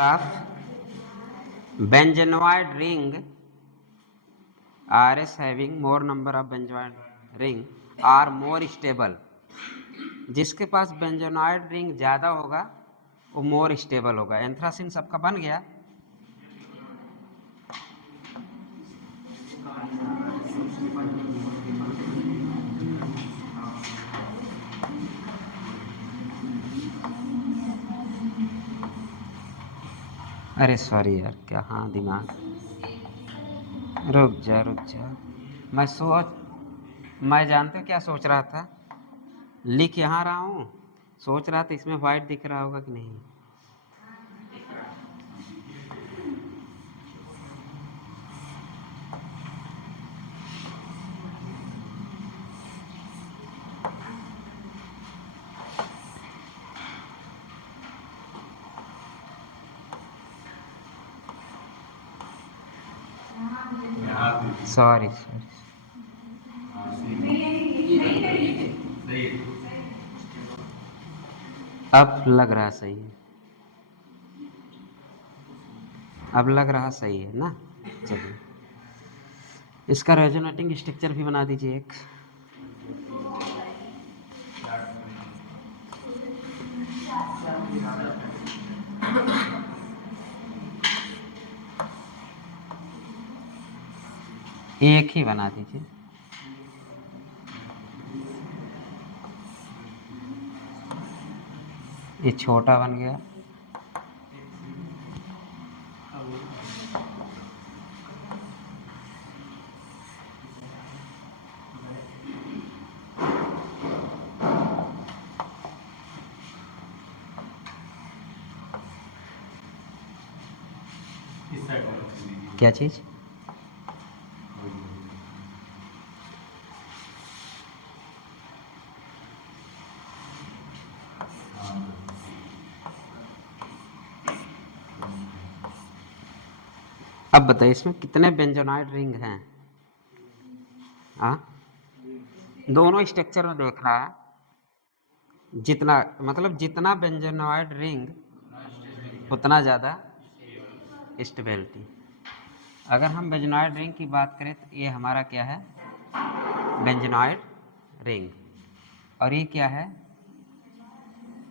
of benzenoid ring RS having more number of benzenoid ring are more stable. जिसके पास benzenoid ring ज़्यादा होगा वो more stable होगा। Anthracene सबका बन गया। अरे सॉरी यार, क्या हाँ दिमाग, रुक जा। मैं जानते हो क्या सोच रहा था, लिख यहाँ रहा हूँ, सोच रहा था इसमें वाइट दिख रहा होगा कि नहीं। सॉरी अब लग रहा सही है, अब लग रहा सही है ना। चलिए इसका रेजोनेटिंग स्ट्रक्चर भी बना दीजिए एक। एक ही बना दीजिए। ये छोटा बन गया। क्या चीज़? अब बताइए इसमें कितने बेंजोनॉइड रिंग हैं? हाँ, दोनों स्ट्रक्चर में देखना है। जितना मतलब जितना बेंजोनॉइड रिंग उतना ज़्यादा स्टेबिलिटी। अगर हम बेंजोनॉइड रिंग की बात करें तो ये हमारा क्या है, बेंजोनॉइड रिंग, और ये क्या है,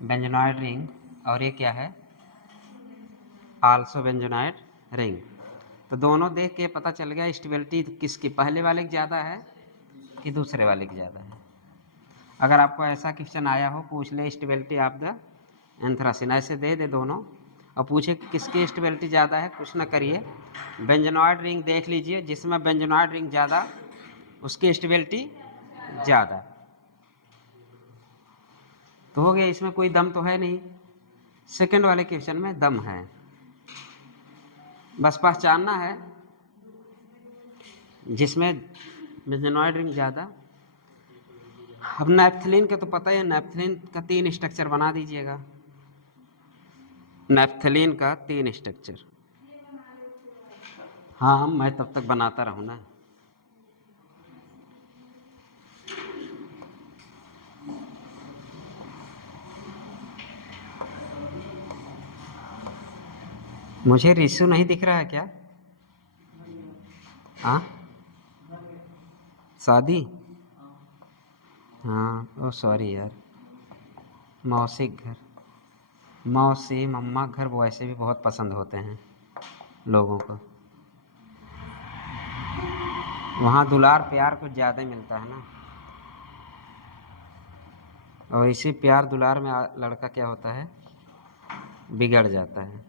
बेंजोनॉइड रिंग, और ये क्या है, आल्सो बेंजोनॉइड रिंग। तो दोनों देख के पता चल गया स्टेबिलिटी किसकी, पहले वाले की ज़्यादा है कि दूसरे वाले की ज़्यादा है। अगर आपको ऐसा क्वेश्चन आया हो, पूछ ले स्टेबिलिटी ऑफ द एंथ्रासिन, ऐसे दे दोनों और पूछे कि किसकी स्टेबिलिटी ज़्यादा है, कुछ ना करिए, बेंजोनॉइड रिंग देख लीजिए, जिसमें बेंजोनॉइड रिंग ज़्यादा उसकी स्टेबिलिटी ज़्यादा। तो हो गया, इसमें कोई दम तो है नहीं। सेकंड वाले क्वेश्चन में दम है, बस पहचानना है जिसमें बेंजोनॉइड रिंग ज़्यादा। अब नैप्थलीन का तो पता है, नैप्थलीन का 3 स्ट्रक्चर बना दीजिएगा। नैप्थलीन का 3 स्ट्रक्चर। हाँ, मैं तब तक बनाता रहूँ ना। मुझे रिशु नहीं दिख रहा है क्या? हाँ, शादी, हाँ, ओ सॉरी यार, मौसी घर, मौसी मम्मा घर वो ऐसे भी बहुत पसंद होते हैं लोगों को, वहाँ दुलार प्यार कुछ ज़्यादा ही मिलता है ना। और इसी प्यार दुलार में लड़का क्या होता है, बिगड़ जाता है।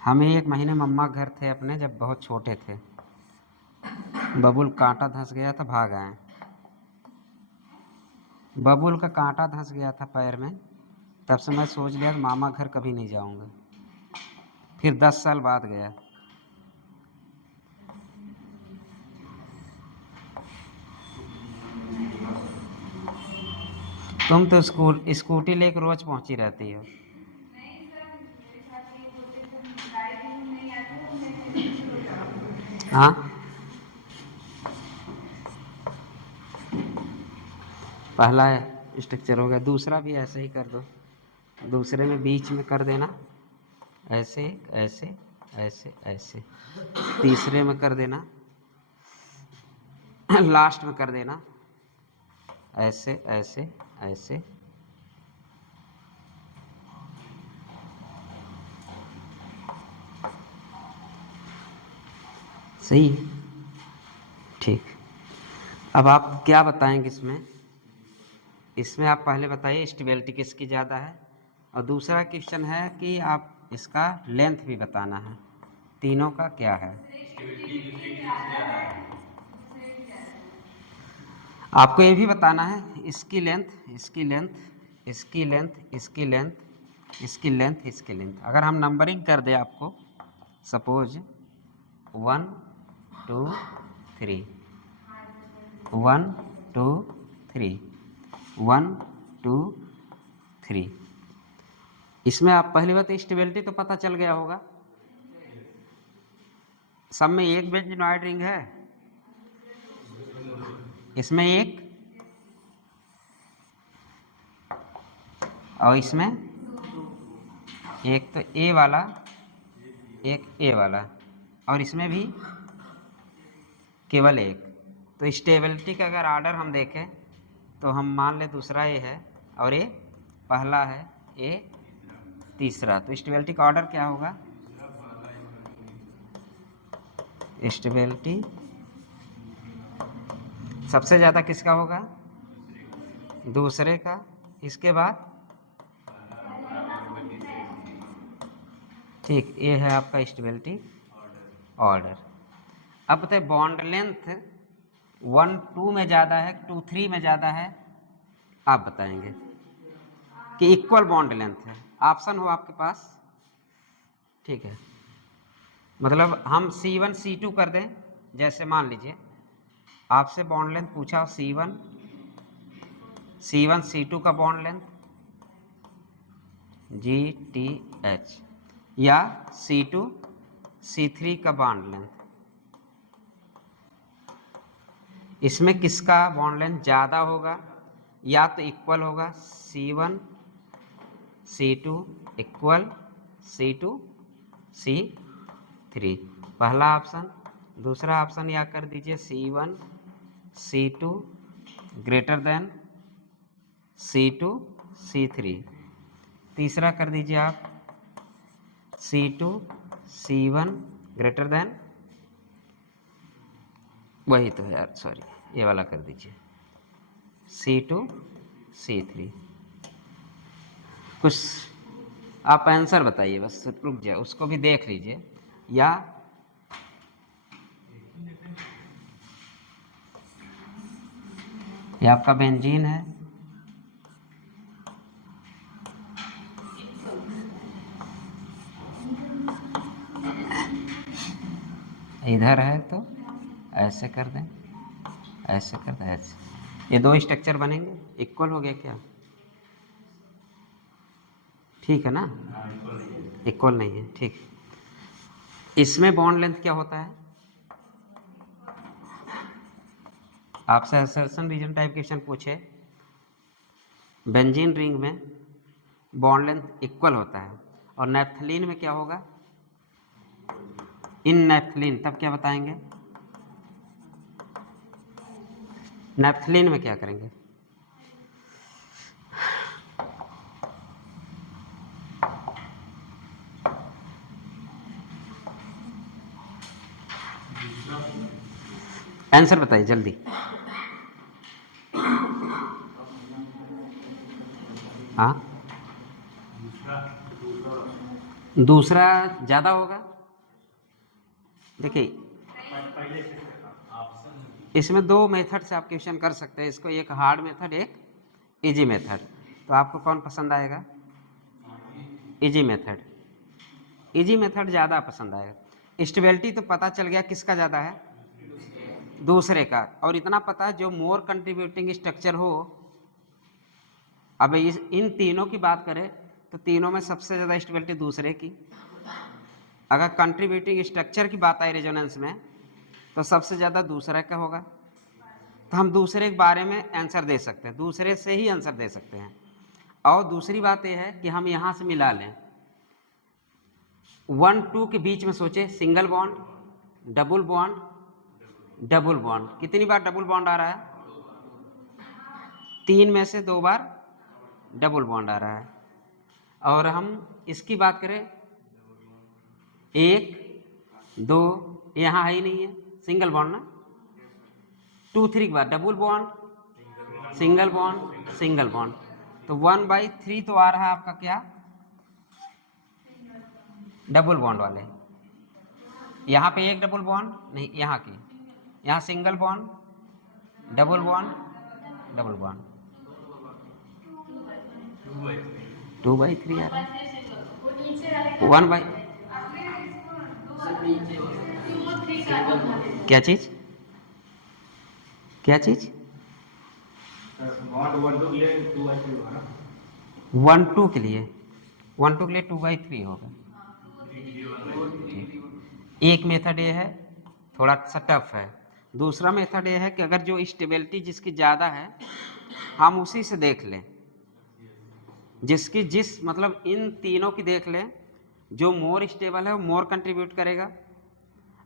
हम 1 महीने मम्मा घर थे अपने, जब बहुत छोटे थे, बबुल कांटा धंस गया था, भाग आए। बबुल का कांटा धंस गया था पैर में, तब से मैं सोच लिया कि मामा घर कभी नहीं जाऊंगा। फिर 10 साल बाद गया। तुम तो स्कूटी लेकर रोज पहुंची रहती हो। हाँ, पहला स्ट्रक्चर हो गया, दूसरा भी ऐसे ही कर दो, दूसरे में बीच में कर देना ऐसे ऐसे ऐसे ऐसे, तीसरे में कर देना लास्ट में कर देना ऐसे ऐसे ऐसे, सही है। ठीक, अब आप क्या बताएंगे इसमें आप पहले बताइए स्टेबिलिटी किसकी ज़्यादा है, और दूसरा क्वेश्चन है कि आप इसका लेंथ भी बताना है, तीनों का क्या है। आपको ये भी बताना है इसकी लेंथ, इसकी लेंथ, इसकी लेंथ, इसकी लेंथ, इसकी लेंथ, इसकी लेंथ। अगर हम नंबरिंग कर दे आपको, सपोज 1 2 3, 1 2 3, 1 2 3, इसमें आप पहली बात स्टेबिलिटी तो पता चल गया होगा। सब में एक बेंजोनाइड रिंग है, इसमें एक और इसमें एक, तो ए वाला एक, ए वाला, और इसमें भी केवल एक। तो स्टेबिलिटी का अगर आर्डर हम देखें तो हम मान लें दूसरा ए है और ए पहला है, ए तीसरा, तो स्टेबिलिटी का ऑर्डर क्या होगा, स्टेबिलिटी सबसे ज़्यादा किसका होगा, दूसरे का, इसके बाद ठीक, ये है आपका स्टेबिलिटी ऑर्डर। अब बताए बॉन्ड लेंथ 1 2 में ज़्यादा है, 2 3 में ज़्यादा है, आप बताएंगे कि इक्वल बॉन्ड लेंथ है। ऑप्शन हो आपके पास, ठीक है, मतलब हम C1 C2 कर दें, जैसे मान लीजिए आपसे बॉन्ड लेंथ पूछा C1 C2 का बॉन्ड लेंथ GTH, या C2 C3 का बॉन्ड लेंथ, इसमें किसका बॉन्ड लेंथ ज़्यादा होगा, या तो इक्वल होगा C1 C2 equal C2 C3, पहला ऑप्शन। दूसरा ऑप्शन या कर दीजिए C1 C2 greater than C2 C3, तीसरा कर दीजिए आप C2 C1 ग्रेटर देन, वही तो है यार, सॉरी, ये वाला कर दीजिए C2 C3। कुछ आप आंसर बताइए, बस रुक जाए, उसको भी देख लीजिए। या ये आपका बेंजीन है, इधर है तो ऐसे कर दें, ऐसे कर दें, ऐसे, ये दो स्ट्रक्चर बनेंगे, इक्वल हो गया क्या, ठीक है ना, इक्वल नहीं है, ठीक। इसमें बॉन्ड लेंथ क्या होता है, आपसे असर्शन रीजन टाइप क्वेश्चन पूछे, बेंजीन रिंग में बॉन्ड लेंथ इक्वल होता है, और नैप्थलीन में क्या होगा, इन नैप्थलीन, तब क्या बताएंगे, नैप्थलीन में क्या करेंगे, आंसर बताइए जल्दी। हाँ, दूसरा ज़्यादा होगा। देखिए इसमें दो मेथड से आप क्वेश्चन कर सकते हैं इसको, एक हार्ड मेथड, एक इजी मेथड। तो आपको कौन पसंद आएगा, इजी मेथड, इजी मेथड ज़्यादा पसंद आएगा। स्टेबिलिटी तो पता चल गया किसका ज़्यादा है, दूसरे का, और इतना पता है जो मोर कंट्रीब्यूटिंग स्ट्रक्चर हो। अब इन तीनों की बात करें तो तीनों में सबसे ज़्यादा स्टेबिलिटी दूसरे की। अगर कंट्रीब्यूटिंग स्ट्रक्चर की बात आई रेजोनेंस में तो सबसे ज़्यादा दूसरे का होगा। तो हम दूसरे के बारे में आंसर दे सकते हैं, दूसरे से ही आंसर दे सकते हैं। और दूसरी बात यह है कि हम यहाँ से मिला लें 1 2 के बीच में सोचे single bond, double bond, double bond. कितनी बार डबल बॉन्ड आ रहा है? 3 में से 2 बार डबल बॉन्ड आ रहा है। और हम इसकी बात करें 1 2, यहाँ है ही नहीं है, सिंगल बॉन्ड ना। 2 3 बार double bond, single bond, single bond. तो 1/3 तो आ रहा है आपका क्या? डबल बॉन्ड वाले। यहाँ पे एक डबल बॉन्ड नहीं, यहाँ की, यहाँ single bond, double bond, double bond. 2/3 आ रहा है। 1 क्या चीज? क्या चीज? 1 2 के लिए 2/3 होगा। एक मेथड ये है, थोड़ा सा टफ है। दूसरा मेथड ये है कि अगर जो स्टेबिलिटी जिसकी ज़्यादा है हम उसी से देख लें, जिसकी मतलब इन तीनों की देख लें, जो मोर स्टेबल है वो मोर कंट्रीब्यूट करेगा।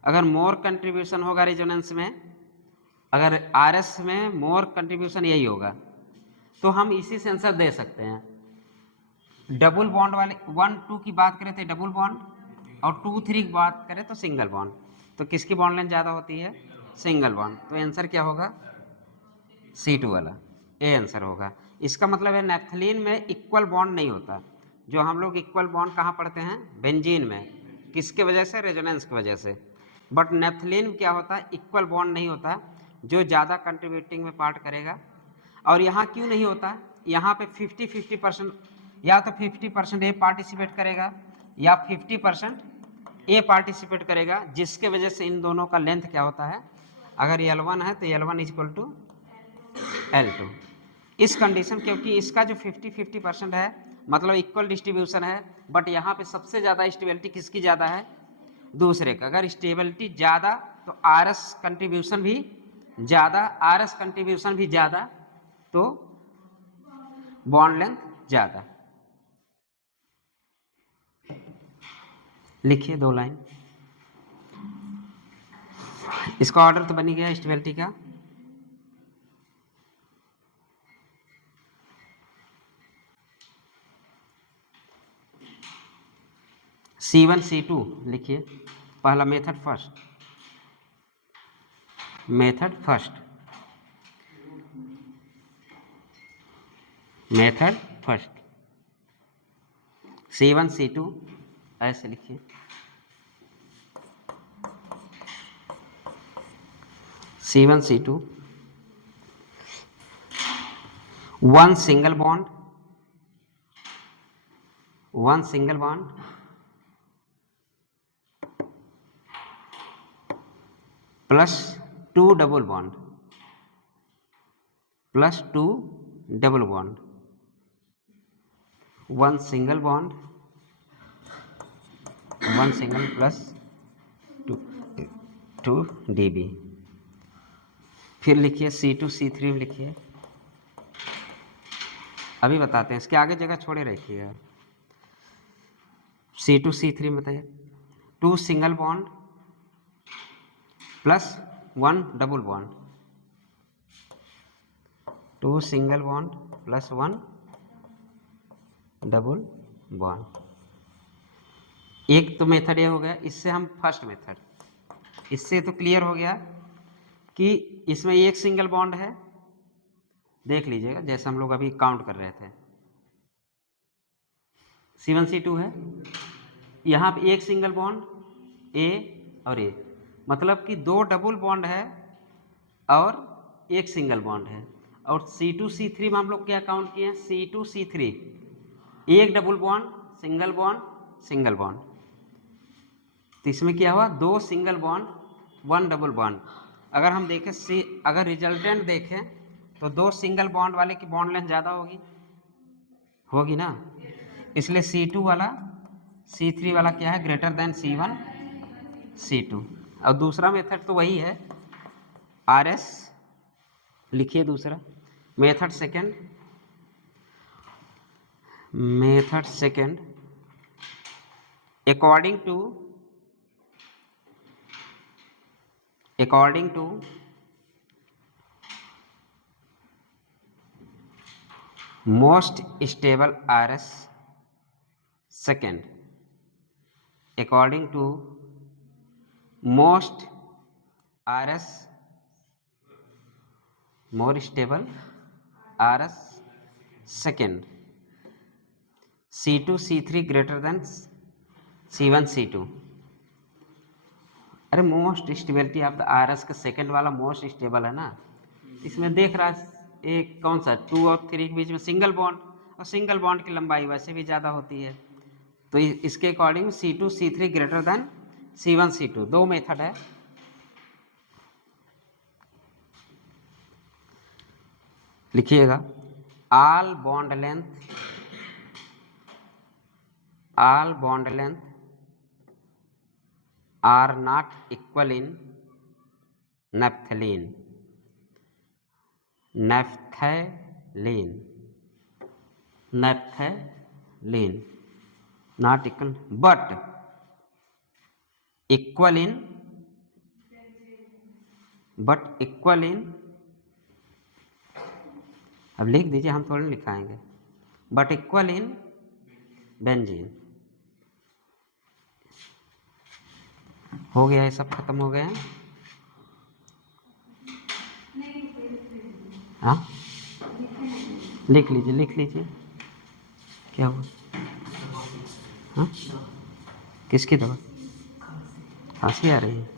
अगर मोर कंट्रीब्यूशन होगा रेजोनेंस में, अगर आरएस में मोर कंट्रीब्यूशन यही होगा, तो हम इसी से आंसर दे सकते हैं। डबल बॉन्ड वाले 1 2 की बात करें तो डबल बॉन्ड, और 2 3 की बात करें तो सिंगल बॉन्ड। तो किसकी बॉन्ड लेंथ ज़्यादा होती है? Single bond. तो आंसर क्या होगा? C2 वाला ए आंसर होगा। इसका मतलब है नेफ्थलीन में इक्वल बॉन्ड नहीं होता। जो हम लोग इक्वल बॉन्ड कहाँ पढ़ते हैं? बेंजीन में। किसके वजह से? रेजोनेंस की वजह से। बट नेफ्थलीन में क्या होता है? इक्वल बॉन्ड नहीं होता, जो ज़्यादा कंट्रीब्यूटिंग में पार्ट करेगा। और यहाँ क्यों नहीं होता? यहाँ पे 50-50%, या तो 50% ए पार्टिसिपेट करेगा या 50% ए पार्टिसिपेट करेगा, जिसके वजह से इन दोनों का लेंथ क्या होता है? अगर L1 है तो L1 = L2। इस कंडीशन, क्योंकि इसका जो 50-50% है मतलब इक्वल डिस्ट्रीब्यूशन है, बट यहाँ पे सबसे ज़्यादा स्टेबिलिटी किसकी ज़्यादा है? दूसरे का। अगर स्टेबिलिटी ज़्यादा तो आरएस कंट्रीब्यूशन भी ज़्यादा, तो बॉन्ड लेंथ ज़्यादा। लिखिए 2 लाइन। इसका ऑर्डर तो बन ही गया स्टेबिलिटी का। C1 C2 लिखिए। पहला मेथड फर्स्ट, C1 C2 ऐसे लिखिए। C1 C2 1 single bond plus 2 double bond, 1 single bond, 1 single plus 2 dB। फिर लिखिए C2 C3 में लिखिए। अभी बताते हैं, इसके आगे जगह छोड़े रखिएगा। C2 C3 में बताइए। 2 single bond plus 1 double bond, 2 single bond plus 1 double bond. एक तो मेथड ये हो गया। इससे हम फर्स्ट मेथड, इससे तो क्लियर हो गया कि इसमें एक सिंगल बॉन्ड है। देख लीजिएगा जैसे हम लोग अभी काउंट कर रहे थे, C1 C2 है, यहाँ पे एक सिंगल बॉन्ड ए और ए, मतलब कि 2 डबल बॉन्ड है और एक सिंगल बॉन्ड है। और C2 C3 में हम लोग क्या काउंट किए हैं? C2 C3 एक double bond, single bond, single bond. तो इसमें क्या हुआ? 2 सिंगल बॉन्ड 1 डबल बॉन्ड। अगर हम देखें अगर रिजल्टेंट देखें तो 2 सिंगल बॉन्ड वाले की बॉन्ड लेंथ ज़्यादा होगी ना। इसलिए C2 वाला C3 वाला क्या है? Greater than C1 C2। और दूसरा मेथड तो वही है, RS लिखिए। दूसरा method second, method second, according to most stable RS, second, according to most RS more stable RS, second, C2 C3 greater than C1 C2। अरे most stability of the RS का second वाला most stable है ना, इसमें देख रहा है एक कौन सा 2 और 3 के बीच में सिंगल बॉन्ड, और सिंगल बॉन्ड की लंबाई वैसे भी ज़्यादा होती है, तो इसके according C2 C3 greater than C1 C2। दो मेथड है। लिखिएगा, all bond length are not equal in naphthalene not equal but equal in अब लिख दीजिए, हम थोड़ी लिखाएंगे, बट इक्वल इन बेंजीन। हो गया, ये सब खत्म हो गए हैं। हाँ लिख लीजिए क्या हुआ? हाँ किसकी दवा? खांसी आ रही है?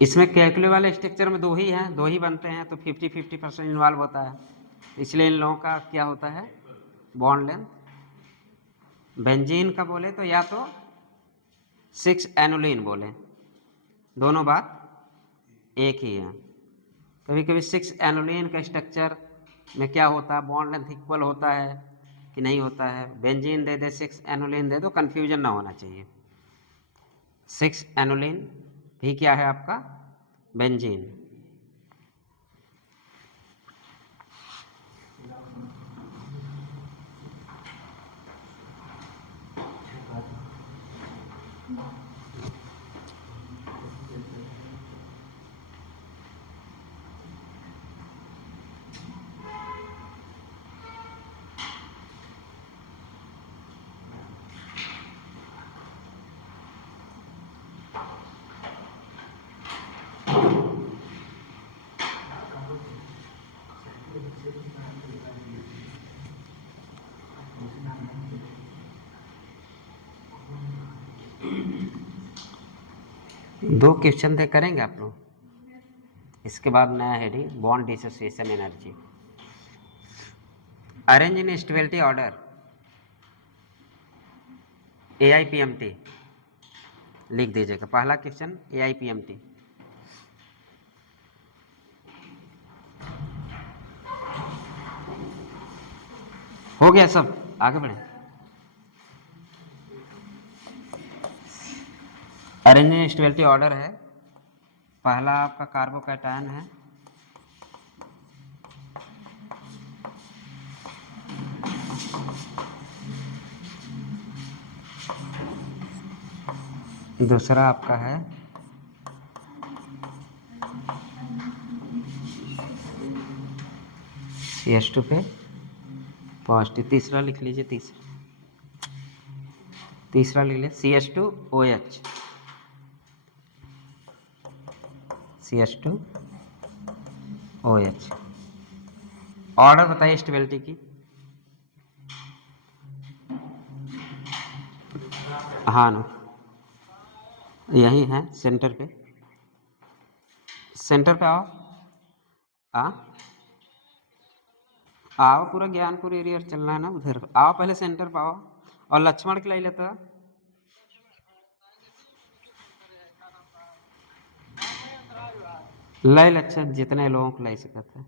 इसमें कैलकुले वाले स्ट्रक्चर में दो ही बनते हैं, तो 50-50% इन्वॉल्व होता है, इसलिए इन लोगों का क्या होता है बॉन्ड लेंथ। बेंजीन का बोले तो या तो 6 एनुलिन बोले, दोनों बात एक ही है। कभी कभी 6 एनुलिन का स्ट्रक्चर में क्या होता है, बॉन्ड लेंथ इक्वल होता है कि नहीं होता है। बेंजीन दे दे 6 एनुलिन दे दो, कन्फ्यूजन ना होना चाहिए। 6 एनुलिन भी क्या है आपका बेंजीन। दो क्वेश्चन दे करेंगे आप लोग, इसके बाद नया heading bond dissociation energy. Arrange in stability order AIPMT लिख दीजिएगा। पहला क्वेश्चन AIPMT। हो गया सब, आगे बढ़े। अरेंज इन स्टेबिलिटी ऑर्डर है, पहला आपका कार्बोकैटायन है, दूसरा आपका है CH2 पे पॉजिटिव। तीसरा लिख लीजिए, तीसरा लिख लीजिए CH2OH। CH2OH। ऑर्डर बताइए स्टेबिलिटी की। हाँ ना, यही है सेंटर पे आओ पूरा ज्ञानपुर एरिया चलना है ना, उधर आओ, पहले सेंटर पे आओ। और लक्ष्मण के लाई लेता लाई, अच्छा जितने लोगों को लाई सकते हैं।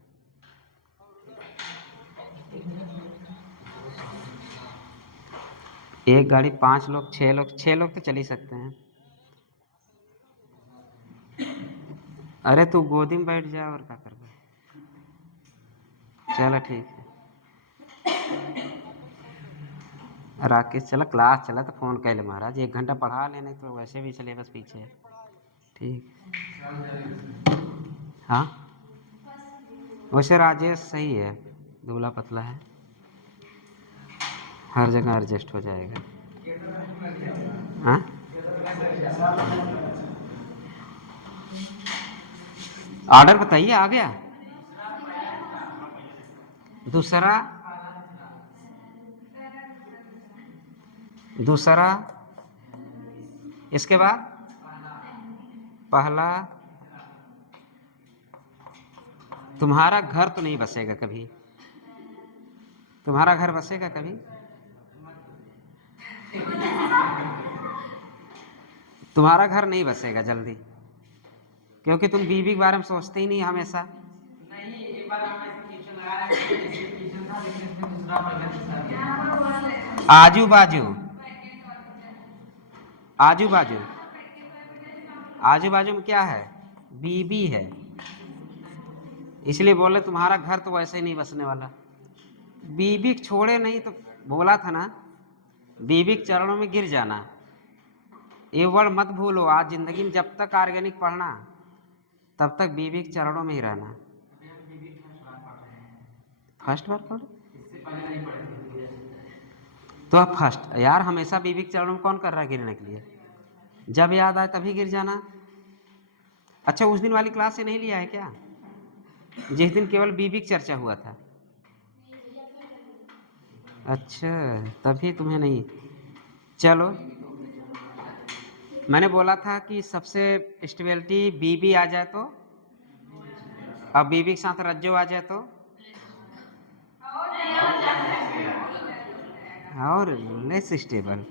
एक गाड़ी 5 लोग 6 लोग तो चल ही सकते हैं। अरे तू गोदी में बैठ जा और क्या कर। चलो ठीक है। राकेश चला क्लास चला तो फ़ोन कर ले महाराज, 1 घंटा पढ़ा ले, नहीं तो वैसे भी सिलेबस पीछे है। ठीक। हाँ वैसे राजेश सही है, दुबला पतला है, हर जगह एडजस्ट हो जाएगा। हाँ ऑर्डर बताइए, आ गया दूसरा, दूसरा इसके बाद पहला। तुम्हारा घर तो नहीं बसेगा कभी, तुम्हारा घर बसेगा कभी? तुम्हारा घर नहीं बसेगा जल्दी, क्योंकि तुम बीबी के बारे में सोचते ही नहीं हमेशा। नहीं, एक बार आजू बाजू, आजू बाजू, आजू बाजू में क्या है? बीबी है, इसलिए बोले तुम्हारा घर तो वैसे ही नहीं बसने वाला। बीबी छोड़े नहीं तो बोला था ना, बीबी के चरणों में गिर जाना। ये वर्ड मत भूलो, आज जिंदगी में जब तक ऑर्गेनिक पढ़ना तब तक बीबी के चरणों में ही रहना। फर्स्ट बार पढ़, तो आप फर्स्ट यार, हमेशा बीबी के चरणों में कौन कर रहा है गिरने के लिए? जब याद आए तभी गिर जाना। अच्छा उस दिन वाली क्लास से नहीं लिया है क्या, जिस दिन केवल बीबी की चर्चा हुआ था? अच्छा तभी तुम्हें नहीं। चलो मैंने बोला था कि सबसे स्टेबिलिटी बीबी आ जाए तो, अब बीबी के साथ रज्जो आ जाए तो, और लेस स्टेबल।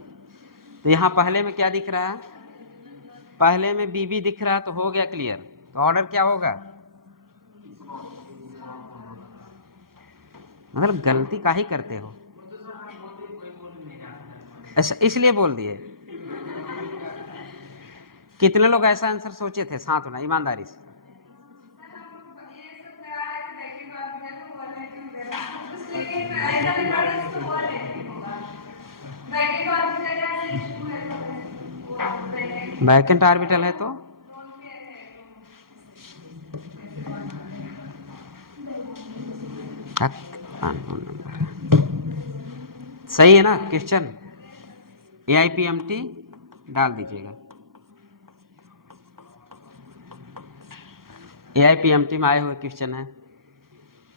तो यहाँ पहले में क्या दिख रहा है? पहले में बीबी दिख रहा है तो हो गया क्लियर। तो ऑर्डर क्या होगा? मतलब गलती का ही करते हो ऐसा, इसलिए बोल दिए। कितने लोग ऐसा आंसर सोचे थे साथ होना ईमानदारी से? वैकेंट ऑर्बिटल है तो सही है ना क्वेश्चन? AIPMT डाल दीजिएगा, AIPMT में आए हुए क्वेश्चन है।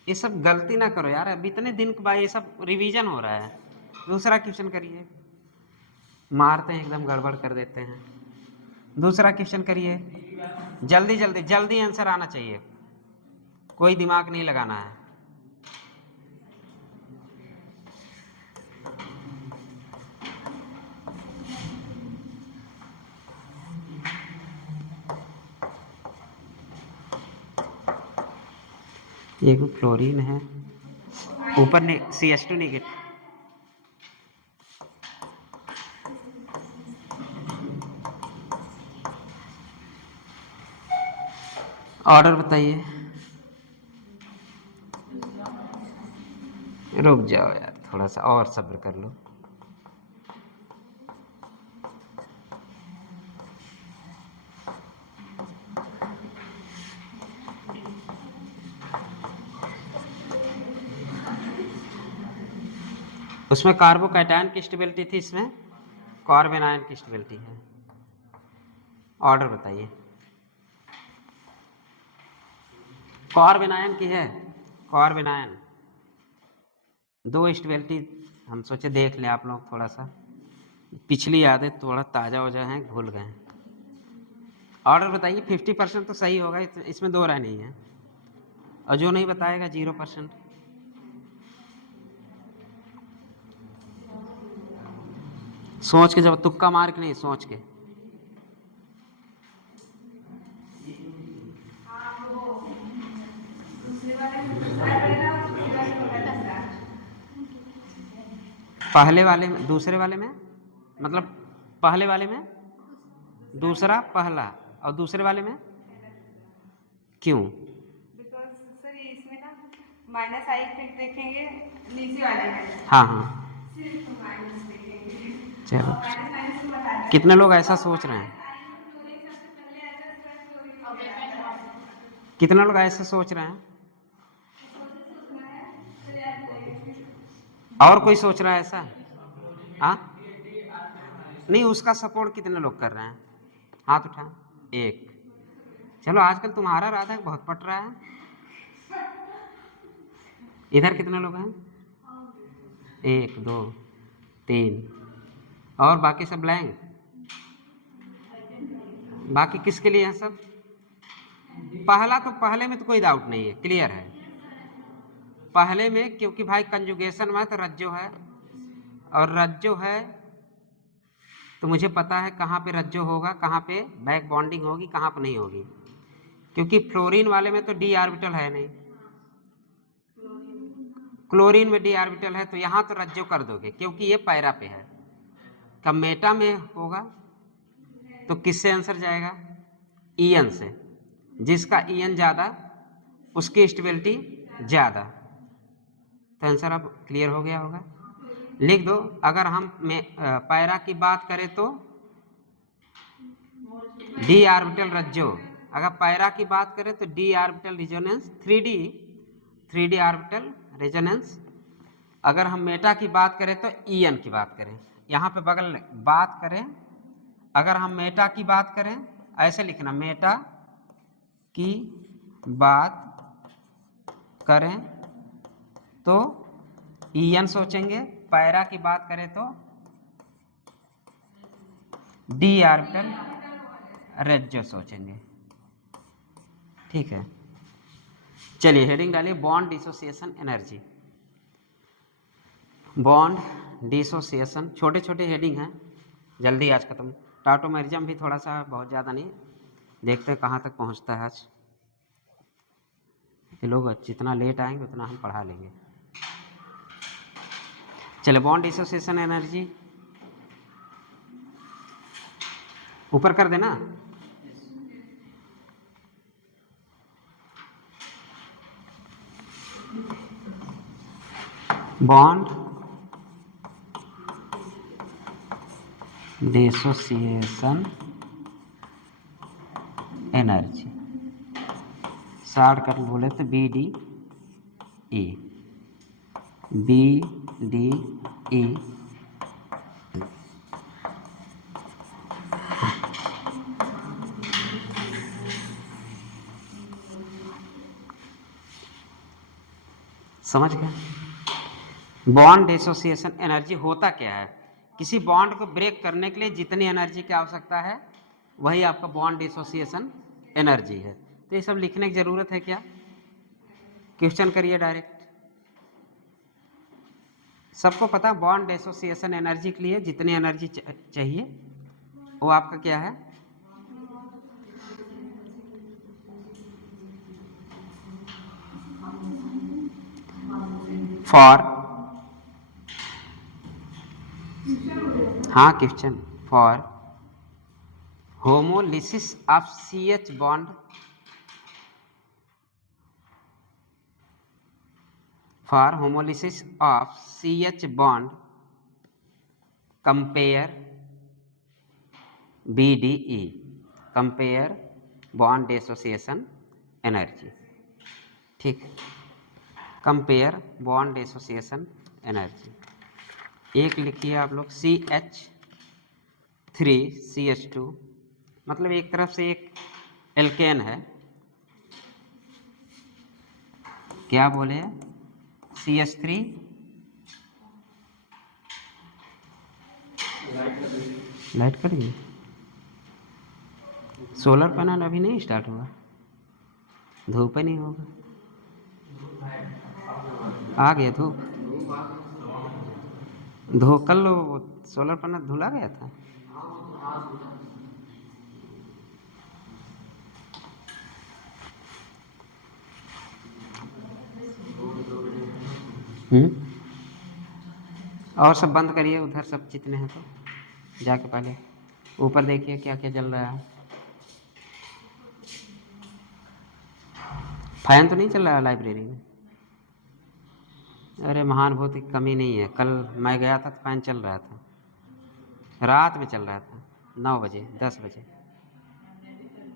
ये सब गलती ना करो यार, अभी इतने दिन के बाद ये सब रिवीजन हो रहा है। दूसरा क्वेश्चन करिए, मारते हैं एकदम गड़बड़ कर देते हैं। दूसरा क्वेश्चन करिए, जल्दी जल्दी जल्दी आंसर आना चाहिए, कोई दिमाग नहीं लगाना है। एक फ्लोरीन है, ऊपर ने CH2 नेगेटिव। ऑर्डर बताइए। रुक जाओ यार, थोड़ा सा और सब्र कर लो। उसमें कार्बोकैटायन की स्टेबिलिटी थी, इसमें कार्बन आयन की स्टेबिलिटी है। ऑर्डर बताइए। कार्बन आयन की है, कार्बन आयन 2 स्टेबिलिटी हम सोचे देख लें आप लोग, थोड़ा सा पिछली यादें थोड़ा ताज़ा हो जाए हैं, भूल गए। ऑर्डर बताइए। 50% तो सही होगा, इसमें 2 राय नहीं है, और जो नहीं बताएगा 0%। सोच के, जब तुक्का मार के नहीं, सोच के। पहले वाले में, दूसरे वाले में, मतलब पहले वाले में दूसरा पहला, और दूसरे वाले में क्यों? माइनस आई फिर देखेंगे नीचे वाले में। हाँ हाँ सिर्फ माइनस देखेंगे। चलो, और माइनस माइनस को बता दें। कितने लोग ऐसा सोच रहे हैं? क्लोरीन सबसे पहले आता है, उसके बाद क्लोरीन हो गया। कितने लोग ऐसा सोच रहे हैं? सोचना है तो याद रहेगा। और कोई सोच रहा है ऐसा? हाँ नहीं, उसका सपोर्ट कितने लोग कर रहे हैं? हाथ उठा। एक। चलो, आजकल तुम्हारा राधा बहुत पट रहा है। इधर कितने लोग हैं? 1 2 3। और बाकी सब ब्लैंक। बाकी किसके लिए है सब? पहला तो पहले में तो कोई डाउट नहीं है, क्लियर है। पहले में क्योंकि भाई कंजुगेशन में तो रज्जो है, और रज्जो है तो मुझे पता है कहाँ पे रज्जो होगा, कहाँ पे बैक बॉन्डिंग होगी, कहाँ पे नहीं होगी। क्योंकि फ्लोरीन वाले में तो डी ऑर्बिटल है नहीं, क्लोरीन में डी ऑर्बिटल है, तो यहाँ तो रज्जो कर दोगे क्योंकि ये पैरा पे है। कब मेटा में होगा तो किससे आंसर जाएगा? ईएन से। जिसका ईएन ज़्यादा उसकी स्टेबिलिटी ज़्यादा। तो आंसर अब क्लियर हो गया होगा। लिख दो। अगर हम पैरा की बात करें तो डी ऑर्बिटल रज्जो। अगर पैरा की बात करें तो D orbital resonance 3D orbital resonance. अगर हम मेटा की बात करें तो ईएन की बात करें। यहाँ पे बगल बात करें, अगर हम मेटा की बात करें, ऐसे लिखना, मेटा की बात करें तो ईएन सोचेंगे, पैरा की बात करें तो डी ऑर्बिटल रेज्जो सोचेंगे। ठीक है, चलिए हेडिंग डालिए, bond dissociation energy. Bond dissociation, छोटे छोटे हेडिंग हैं, जल्दी आज खत्म। टाटोमेरिज्म भी थोड़ा सा, बहुत ज़्यादा नहीं, देखते हैं कहाँ तक पहुँचता है आज। ये लोग जितना लेट आएंगे उतना हम पढ़ा लेंगे। चले, बॉन्ड डिसोसिएशन एनर्जी ऊपर कर देना। बॉन्ड डिसोसिएशन एनर्जी, शॉर्टकट बोले तो BDE। BDE समझ गए? बॉन्ड डिसोसिएशन एनर्जी होता क्या है? किसी बॉन्ड को ब्रेक करने के लिए जितनी एनर्जी की आवश्यकता है वही आपका बॉन्ड डिसोसिएशन एनर्जी है। तो ये सब लिखने की ज़रूरत है क्या? क्वेश्चन करिए डायरेक्ट। सबको पता बॉन्ड डिसोसिएशन एनर्जी के लिए जितनी एनर्जी चाहिए वो आपका क्या है? फॉर, हाँ question, for homolysis of CH bond, for homolysis of CH bond compare BDE, compare bond dissociation energy. ठीक, कंपेयर बॉन्ड डिसोसिएशन एनर्जी। एक लिखिए आप लोग CH3CH2, मतलब एक तरफ से एक एल्केन है, क्या बोले? CH3 लाइट करिए। सोलर पैनल अभी नहीं स्टार्ट हुआ, धूप नहीं होगा। आ गया धूप, कल सोलर पैनल धुला गया था। और सब बंद करिए उधर, सब जितने हैं तो जाके पहले ऊपर देखिए क्या क्या जल रहा है। फैन तो नहीं चल रहा है लाइब्रेरी में? अरे महानुभूति की कमी नहीं है। कल मैं गया था तो फैन चल रहा था, रात में चल रहा था, 9 बजे 10 बजे।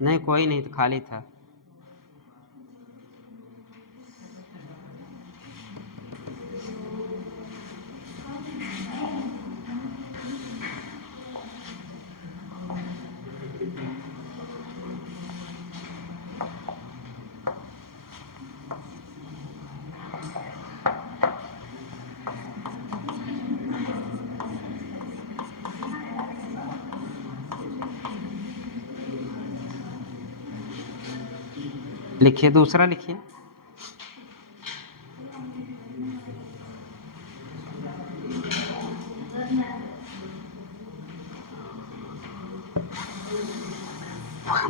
नहीं कोई नहीं तो खाली था। लिखिए, दूसरा लिखिए।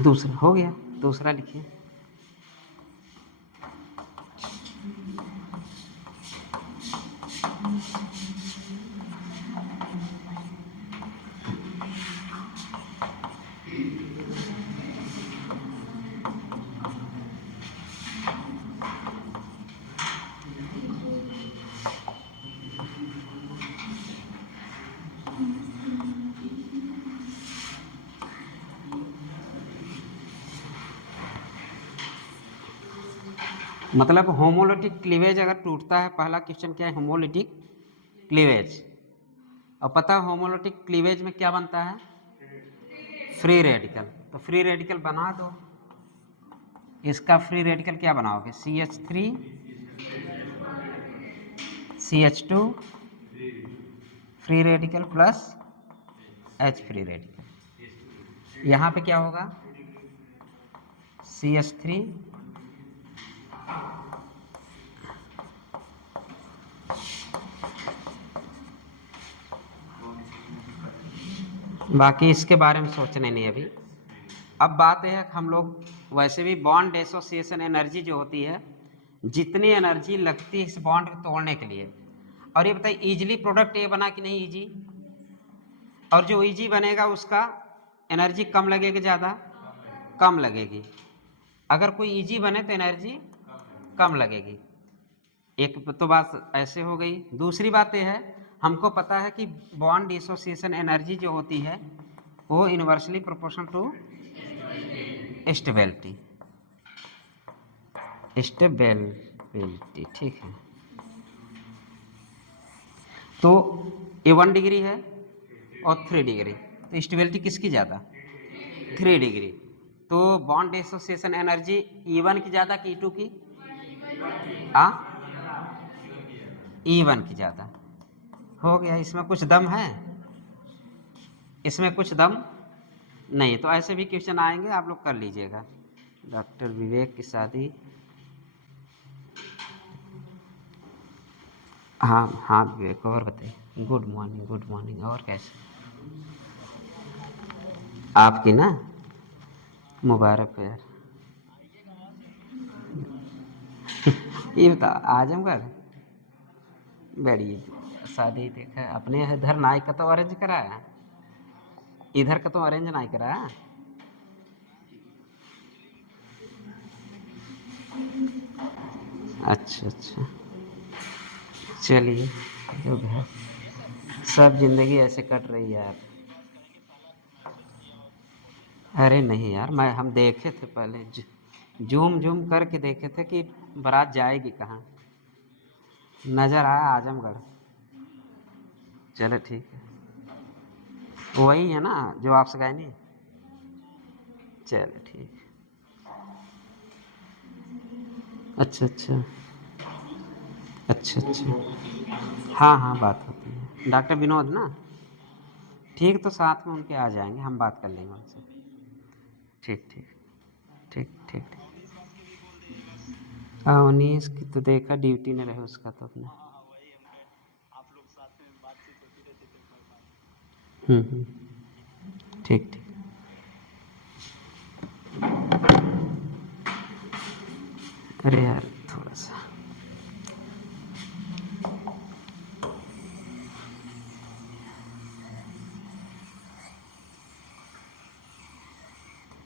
दूसरा हो गया, दूसरा लिखिए। मतलब होमोलिटिक क्लीवेज अगर टूटता है, पहला क्वेश्चन क्या है, होमोलिटिक क्लीवेज। और पता है होमोलिटिक क्लीवेज में क्या बनता है, फ्री रेडिकल। तो फ्री रेडिकल बना दो। इसका फ्री रेडिकल क्या बनाओगे, CH3 CH2 free radical plus H free radical. यहाँ पे क्या होगा, CH3 बाकी इसके बारे में सोचने नहीं अभी। अब बात यह है कि हम लोग वैसे भी बॉन्ड एसोसिएशन एनर्जी जो होती है, जितनी एनर्जी लगती है इस बॉन्ड को तोड़ने के लिए। और ये बताइए ईजिली प्रोडक्ट ये बना कि नहीं ईजी, और जो ईजी बनेगा उसका एनर्जी कम लगेगी ज़्यादा, कम लगेगी। अगर कोई ईजी बने तो एनर्जी कम लगेगी। एक तो बात ऐसे हो गई। दूसरी बात यह है, हमको पता है कि बॉन्ड एसोसिएशन एनर्जी जो होती है वो inversely proportional to stability, stability, ठीक है। तो ये 1 डिग्री है और 3 डिग्री, तो स्टेबिलिटी किसकी ज़्यादा, 3 डिग्री। तो बॉन्ड एसोसिएशन एनर्जी E1 की ज़्यादा कि E2 की, हाँ E1 की ज़्यादा। हो गया। इसमें कुछ दम है, इसमें कुछ दम नहीं। तो ऐसे भी क्वेश्चन आएंगे, आप लोग कर लीजिएगा। डॉक्टर विवेक की शादी, हाँ हाँ विवेक, और बताइए। Good morning, good morning. और कैसे, आपकी ना मुबारक हो यार। ये बता, आजमगढ़ बड़ी शादी देखा है अपने इधर, नाई का तो अरेंज करा है, इधर का तो अरेंज नहीं करा है। अच्छा अच्छा, चलिए जो भी है, सब जिंदगी ऐसे कट रही है यार। अरे नहीं यार, हम देखे थे पहले, जूम जूम करके देखे थे कि बारात जाएगी कहाँ, नज़र आया आजमगढ़। चलो ठीक है, वही है ना जो आपसे गए नहीं। चलो ठीक है। अच्छा अच्छा, अच्छा अच्छा, हाँ हाँ बात होती है। डॉक्टर विनोद ना, ठीक, तो साथ में उनके आ जाएंगे, हम बात कर लेंगे उनसे। ठीक ठीक, ठीक ठीक ठीक। हाँ 19 की तो देखा, ड्यूटी में रहे उसका तो अपने। हम्म, ठीक ठीक। अरे यार थोड़ा सा,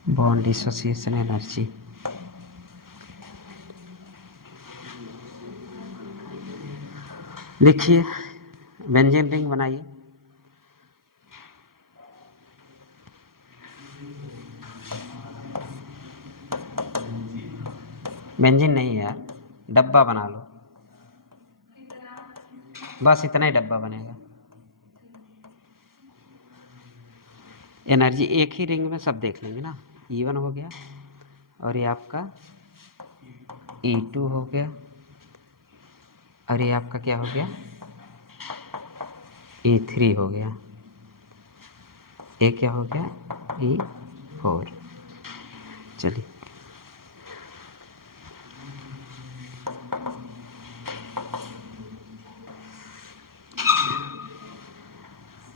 बॉन्ड एसोसिएशन एनर्जी, लिखिए, बेंजीन रिंग बनाइए। बेंजीन नहीं है यार, डब्बा बना लो, बस इतना ही डब्बा बनेगा। एनर्जी एक ही रिंग में सब देख लेंगे ना। E1 हो गया, और ये आपका E2 हो गया, और ये आपका क्या हो गया, E3 हो गया, ये क्या हो गया, E4। चलिए,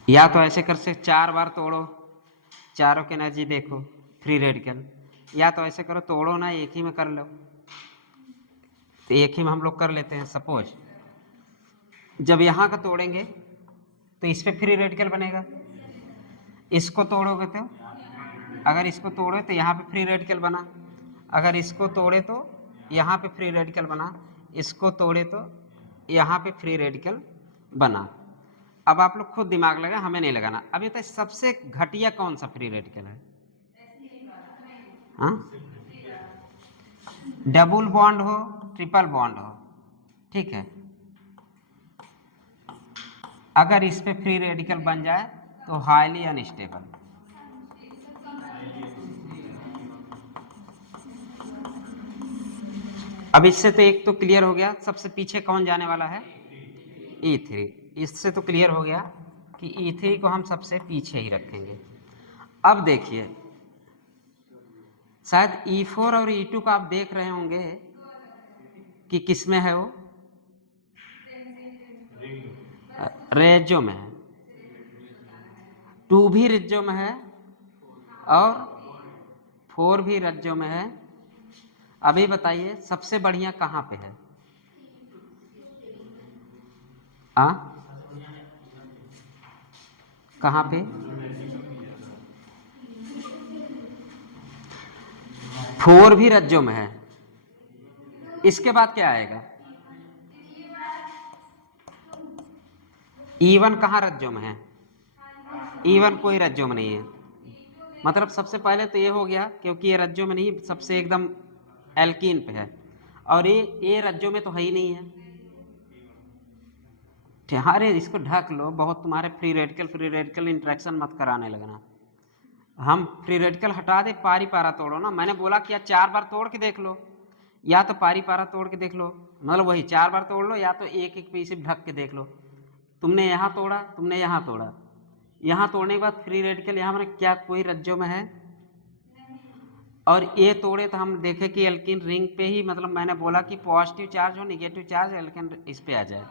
या तो ऐसे कर से 4 बार तोड़ो, चारों की एनर्जी देखो, फ्री रेडिकल। या तो ऐसे करो, तोड़ो ना, एक ही में कर लो। तो एक ही में हम लोग कर लेते हैं। सपोज जब यहाँ का तोड़ेंगे तो इस पे फ्री रेडिकल बनेगा, इसको तोड़ोगे तो, अगर इसको तोड़े तो यहाँ पे फ्री रेडिकल बना, अगर इसको तोड़े तो यहाँ पे फ्री रेडिकल बना, इसको तोड़े तो यहाँ पे फ्री रेडिकल बना। अब आप लोग खुद दिमाग लगा, हमें नहीं लगाना। अब ये तो सबसे घटिया कौन सा फ्री रेडिकल है? हाँ, डबल बॉन्ड हो, ट्रिपल बॉन्ड हो, ठीक है। अगर इस पे फ्री रेडिकल बन जाए तो हाईली अनस्टेबल। अब इससे तो एक तो क्लियर हो गया, सबसे पीछे कौन जाने वाला है, E3। इससे तो क्लियर हो गया कि E3 को हम सबसे पीछे ही रखेंगे। अब देखिए, शायद E4 और E2 को आप देख रहे होंगे कि किस में है वो, रेजो में है, 2 भी रेजो में है और 4 भी रेजो में है। अभी बताइए सबसे बढ़िया कहाँ पे है? कहाँ पे? 4 भी रज्जों में है। इसके बाद क्या आएगा? E1 कहाँ रज्जों में है? E1 कोई रज्जों में नहीं है। मतलब सबसे पहले तो ये हो गया, क्योंकि ये रज्जों में नहीं, सबसे एकदम एल्कीन पे है, और ये रज्जों में तो है ही नहीं है। अरे इसको ढक लो, बहुत तुम्हारे फ्री रेडिकल इंटरेक्शन मत कराने लगना। हम फ्री रेडिकल हटा दे, पारी पारा तोड़ो ना। मैंने बोला कि 4 बार तोड़ के देख लो, या तो पारी पारा तोड़ के देख लो, मतलब वही 4 बार तोड़ लो, या तो एक एक पीस ढक के देख लो। तुमने यहाँ तोड़ा, तुमने यहाँ तोड़ा, यहाँ तोड़ने के बाद फ्री रेडिकल यहाँ मैंने क्या कोई रज्जों में है? और ये तोड़े तो हम देखे कि एल्किन रिंग पे ही, मतलब मैंने बोला कि पॉजिटिव चार्ज हो, निगेटिव चार्ज एल्किन इस पे आ जाए।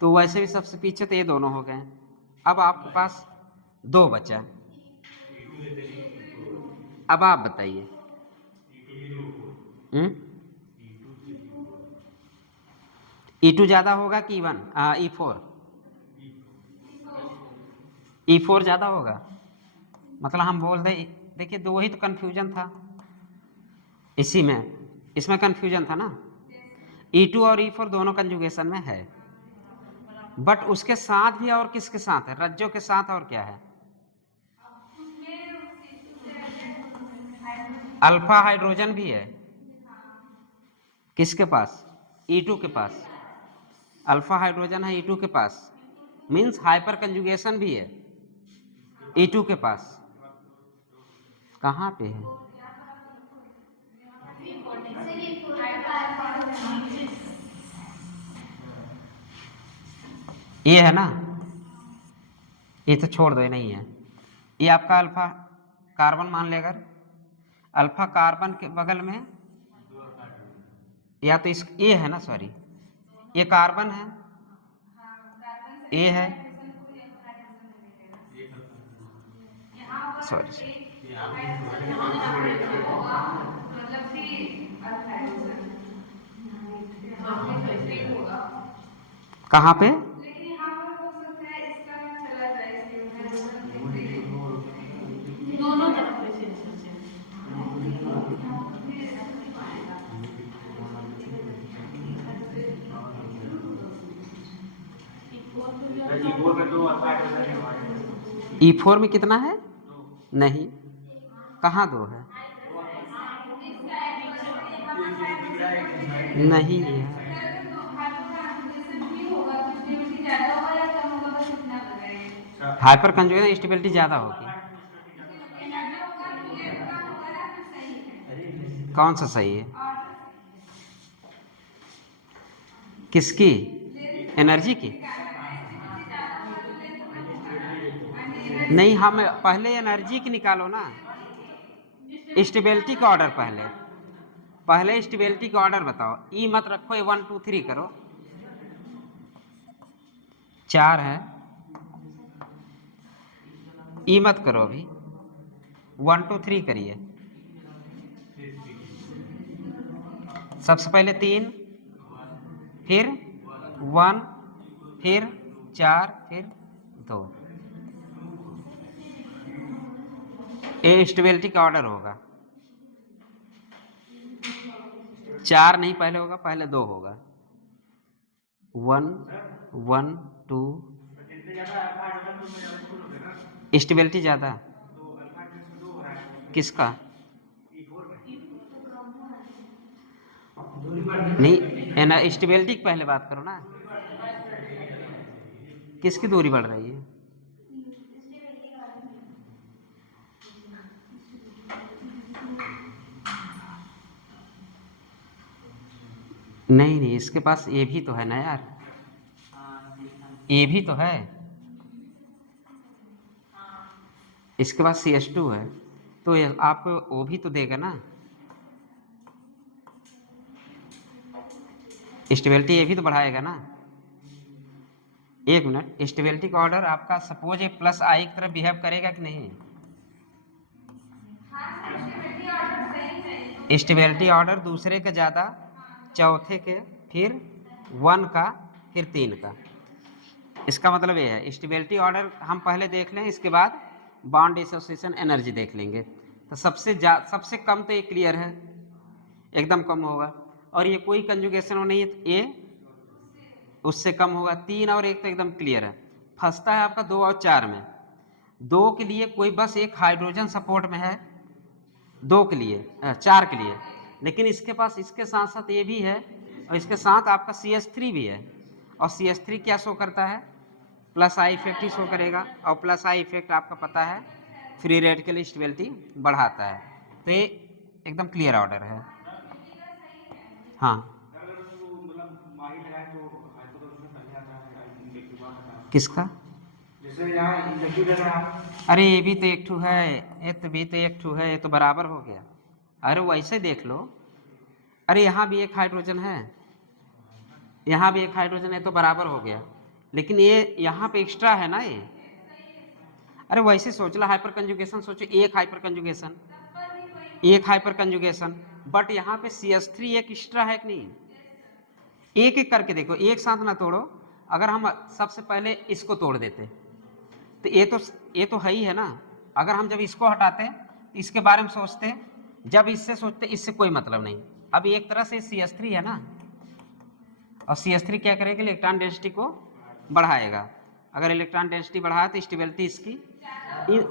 तो वैसे भी सबसे पीछे तो ये दोनों हो गए। अब आपके पास 2 बचा। अब आप बताइए। E2 ज़्यादा होगा कि E1? E4? E4 ज़्यादा होगा। मतलब हम बोल दें, देखिए दो ही तो कन्फ्यूजन था इसी में, इसमें कन्फ्यूजन था ना। E2 और E4 दोनों कंजुगेशन में है, बट उसके साथ भी और किसके साथ है? रज्जों के साथ और क्या है? अल्फा हाइड्रोजन भी है। किसके पास? E2 के पास अल्फा हाइड्रोजन है, E2 के पास, मीन्स हाइपर कंजुगेशन भी है E2 के पास। कहाँ पे है? ये है ना, ये तो छोड़ दो, ये नहीं है। ये आपका अल्फा कार्बन मान ले, अगर अल्फा कार्बन के बगल में, या तो इस ये है ना, सॉरी ये कार्बन है, ये है, सॉरी कहाँ पे? लेकिन यहाँ पर हो सकता है इसका चला जाए, दोनों तरफ ऐसे E4 में कितना है? नहीं, कहाँ 2 है? नहीं है। हाइपर कंजुगेशन स्टेबिलिटी ज़्यादा होगी। कौन सा सही है? किसकी? एनर्जी की? नहीं, हम पहले एनर्जी की निकालो ना, स्टेबिलिटी का ऑर्डर पहले स्टेबिलिटी का ऑर्डर बताओ। ई मत रखो, 1 2 3 करो। 4 है, ई मत करो अभी, 1 2 3 करिए। सबसे पहले 3, फिर 1, फिर 4, फिर 2। ये स्टेबिलिटी का ऑर्डर होगा। 4 नहीं पहले होगा, पहले 2 होगा। 1 1 2। स्टेबिलिटी ज़्यादा किसका? नहीं, स्टेबिलिटी की पहले बात करो ना, किसकी दूरी बढ़ रही है? नहीं नहीं, इसके पास ये भी तो है ना यार, ये भी तो है, इसके पास CH2 है, तो ये आपको वो भी तो देगा ना, स्टेबिलिटी ये भी तो बढ़ाएगा ना। 1 मिनट, स्टेबिलिटी का ऑर्डर आपका सपोज ये प्लस आई की तरफ बिहेव करेगा कि नहीं? स्टेबिलिटी ऑर्डर दूसरे के ज़्यादा, चौथे के, फिर 1 का, फिर 3 का। इसका मतलब ये है स्टेबिलिटी ऑर्डर हम पहले देख लें, इसके बाद बॉन्ड एसोसिएशन एनर्जी देख लेंगे। तो सबसे कम तो ये क्लियर है, एकदम कम होगा, और ये कोई कंजुगेशन हो नहीं है तो ये उससे कम होगा। 3 और 1 तो एकदम क्लियर है। फंसता है आपका 2 और 4 में। 2 के लिए कोई बस एक हाइड्रोजन सपोर्ट में है, 2 के लिए, 4 के लिए, लेकिन इसके पास इसके साथ साथ ये भी है, और इसके साथ आपका CH3 भी है, और CH3 क्या शो करता है? Plus I effect he show करेगा, और प्लस आई इफेक्ट आपका पता है फ्री रेडिकल स्टेबिलिटी बढ़ाता है। तो ये एकदम क्लियर ऑर्डर है। हाँ, किसका? अरे ये भी तो एक ठू है, ये तो भी तो एक ठू है, ये तो बराबर हो गया। अरे वैसे देख लो, अरे यहाँ भी एक हाइड्रोजन है, यहाँ भी एक हाइड्रोजन है, तो बराबर हो गया, लेकिन ये यहाँ पे एक्स्ट्रा है ना ये। अरे वैसे सोच लो, हाइपर कंजुगेशन सोचो, एक हाइपर कंजुगेशन, बट यहाँ पे CH3 एक एक्स्ट्रा है कि नहीं? एक एक करके देखो, एक साथ ना तोड़ो। अगर हम सबसे पहले इसको तोड़ देते तो ये तो है ही है ना। अगर हम जब इसको हटाते तो इसके बारे में सोचते, जब इससे सोचते इससे कोई मतलब नहीं। अब एक तरह से CH3 है ना, और CH3 क्या करेगा? इलेक्ट्रॉन डेंसिटी को बढ़ाएगा। अगर इलेक्ट्रॉन डेंसिटी बढ़ाए तो स्टेबिलिटी इसकी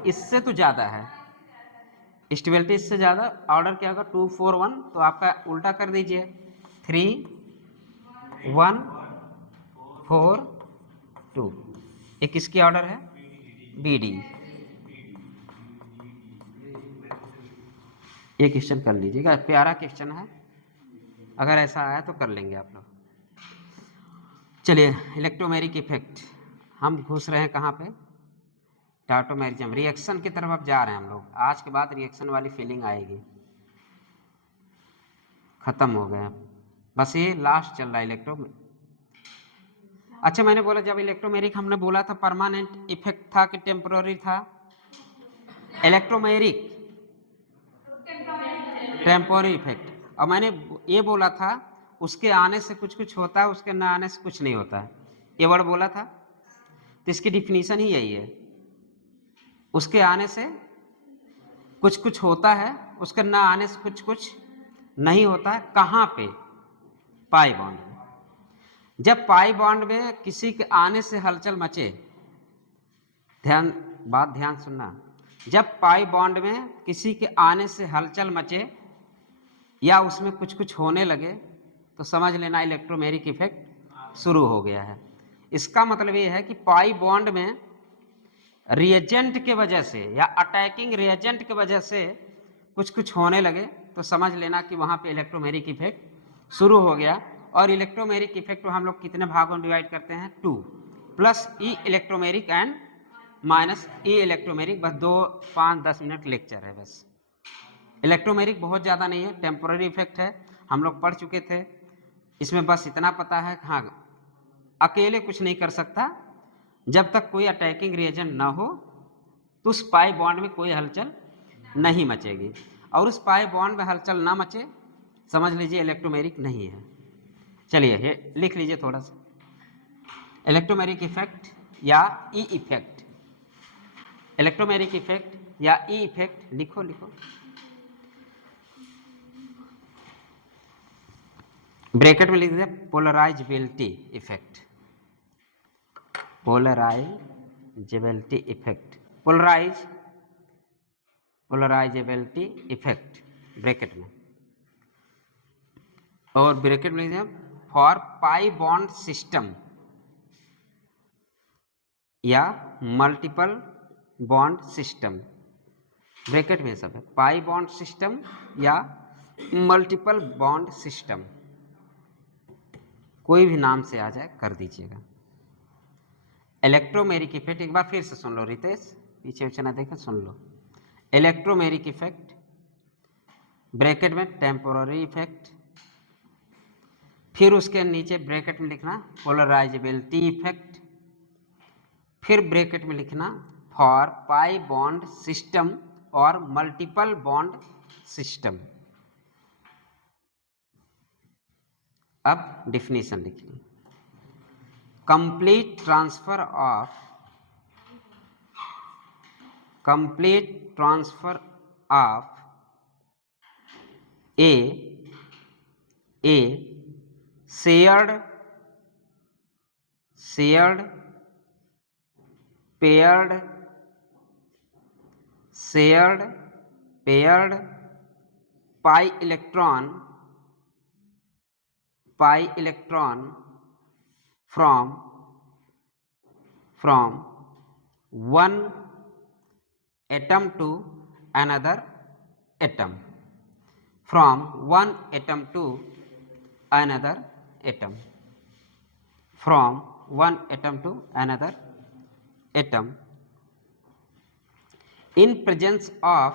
इससे तो ज़्यादा है, स्टेबिलिटी इससे ज़्यादा। ऑर्डर क्या होगा? 2 4 1, तो आपका उल्टा कर दीजिए, 3 1 4 2। ये किसकी ऑर्डर है? BD। ये क्वेश्चन कर लीजिएगा, प्यारा क्वेश्चन है, अगर ऐसा आया तो कर लेंगे आप लोग। चलिए, इलेक्ट्रोमेरिक इफेक्ट, हम घुस रहे हैं कहाँ पे? टाटोमेरिज्म, रिएक्शन की तरफ अब जा रहे हैं हम लोग। आज के बाद रिएक्शन वाली फीलिंग आएगी, खत्म हो गया, बस ये लास्ट चल रहा है इलेक्ट्रो। अच्छा, मैंने बोला जब इलेक्ट्रोमेरिक हमने बोला था परमानेंट इफेक्ट था कि टेम्पररी था? इलेक्ट्रोमेरिक टेम्पररी इफेक्ट, और मैंने ये बोला था उसके आने से कुछ कुछ होता है, उसके ना आने से कुछ नहीं होता है, ये वर्ड बोला था। तो इसकी डिफिनीशन ही यही है, उसके आने से कुछ कुछ होता है, उसके ना आने से कुछ कुछ नहीं होता है। कहाँ पे? पाई बॉन्ड में। जब पाई बॉन्ड में किसी के आने से हलचल मचे, ध्यान सुनना, जब पाई बॉन्ड में किसी के आने से हलचल मचे या उसमें कुछ कुछ होने लगे तो समझ लेना इलेक्ट्रोमेरिक इफेक्ट शुरू हो गया है। इसका मतलब ये है कि पाई बॉन्ड में रिएजेंट के वजह से या अटैकिंग रिएजेंट के वजह से कुछ कुछ होने लगे तो समझ लेना कि वहाँ पे इलेक्ट्रोमेरिक इफेक्ट शुरू हो गया। और इलेक्ट्रोमेरिक इफेक्ट हम लोग कितने भागों में डिवाइड करते हैं? 2, plus E electromeric and minus E electromeric. बस 2, 5, 10 मिनट लेक्चर है बस। इलेक्ट्रोमेरिक बहुत ज़्यादा नहीं है, टेम्पोररी इफेक्ट है, हम लोग पढ़ चुके थे। इसमें बस इतना पता है, हाँ अकेले कुछ नहीं कर सकता, जब तक कोई अटैकिंग रिएजेंट ना हो तो उस पाई बॉन्ड में कोई हलचल नहीं मचेगी, और उस पाई बॉन्ड में हलचल ना मचे समझ लीजिए इलेक्ट्रोमेरिक नहीं है। चलिए ये लिख लीजिए थोड़ा सा, इलेक्ट्रोमेरिक इफेक्ट या ई इफेक्ट, इलेक्ट्रोमेरिक इफेक्ट या ई इफेक्ट लिखो लिखो। ब्रैकेट में लिख दीजिए polarisability effect, polarisability effect, polarisability effect bracket में, और ब्रैकेट में लिख दीजिए फॉर पाई बॉन्ड सिस्टम या मल्टीपल बॉन्ड सिस्टम, ब्रैकेट में सब है, पाई बॉन्ड सिस्टम या मल्टीपल बॉन्ड सिस्टम, कोई भी नाम से आ जाए कर दीजिएगा। इलेक्ट्रोमेरिक इफेक्ट एक बार फिर से सुन लो रितेश, पीछे पीछे ना देखें, सुन लो। इलेक्ट्रोमेरिक इफेक्ट ब्रैकेट में टेम्पोररी इफेक्ट, फिर उसके नीचे ब्रैकेट में लिखना पोलराइजेबिलिटी इफेक्ट, फिर ब्रैकेट में लिखना फॉर पाई बॉन्ड सिस्टम और मल्टीपल बॉन्ड सिस्टम। अब डिफिनीशन लिख ली, complete transfer of a shared paired pi electron from one atom to another atom, from one atom to another atom, from one atom to another atom, in presence of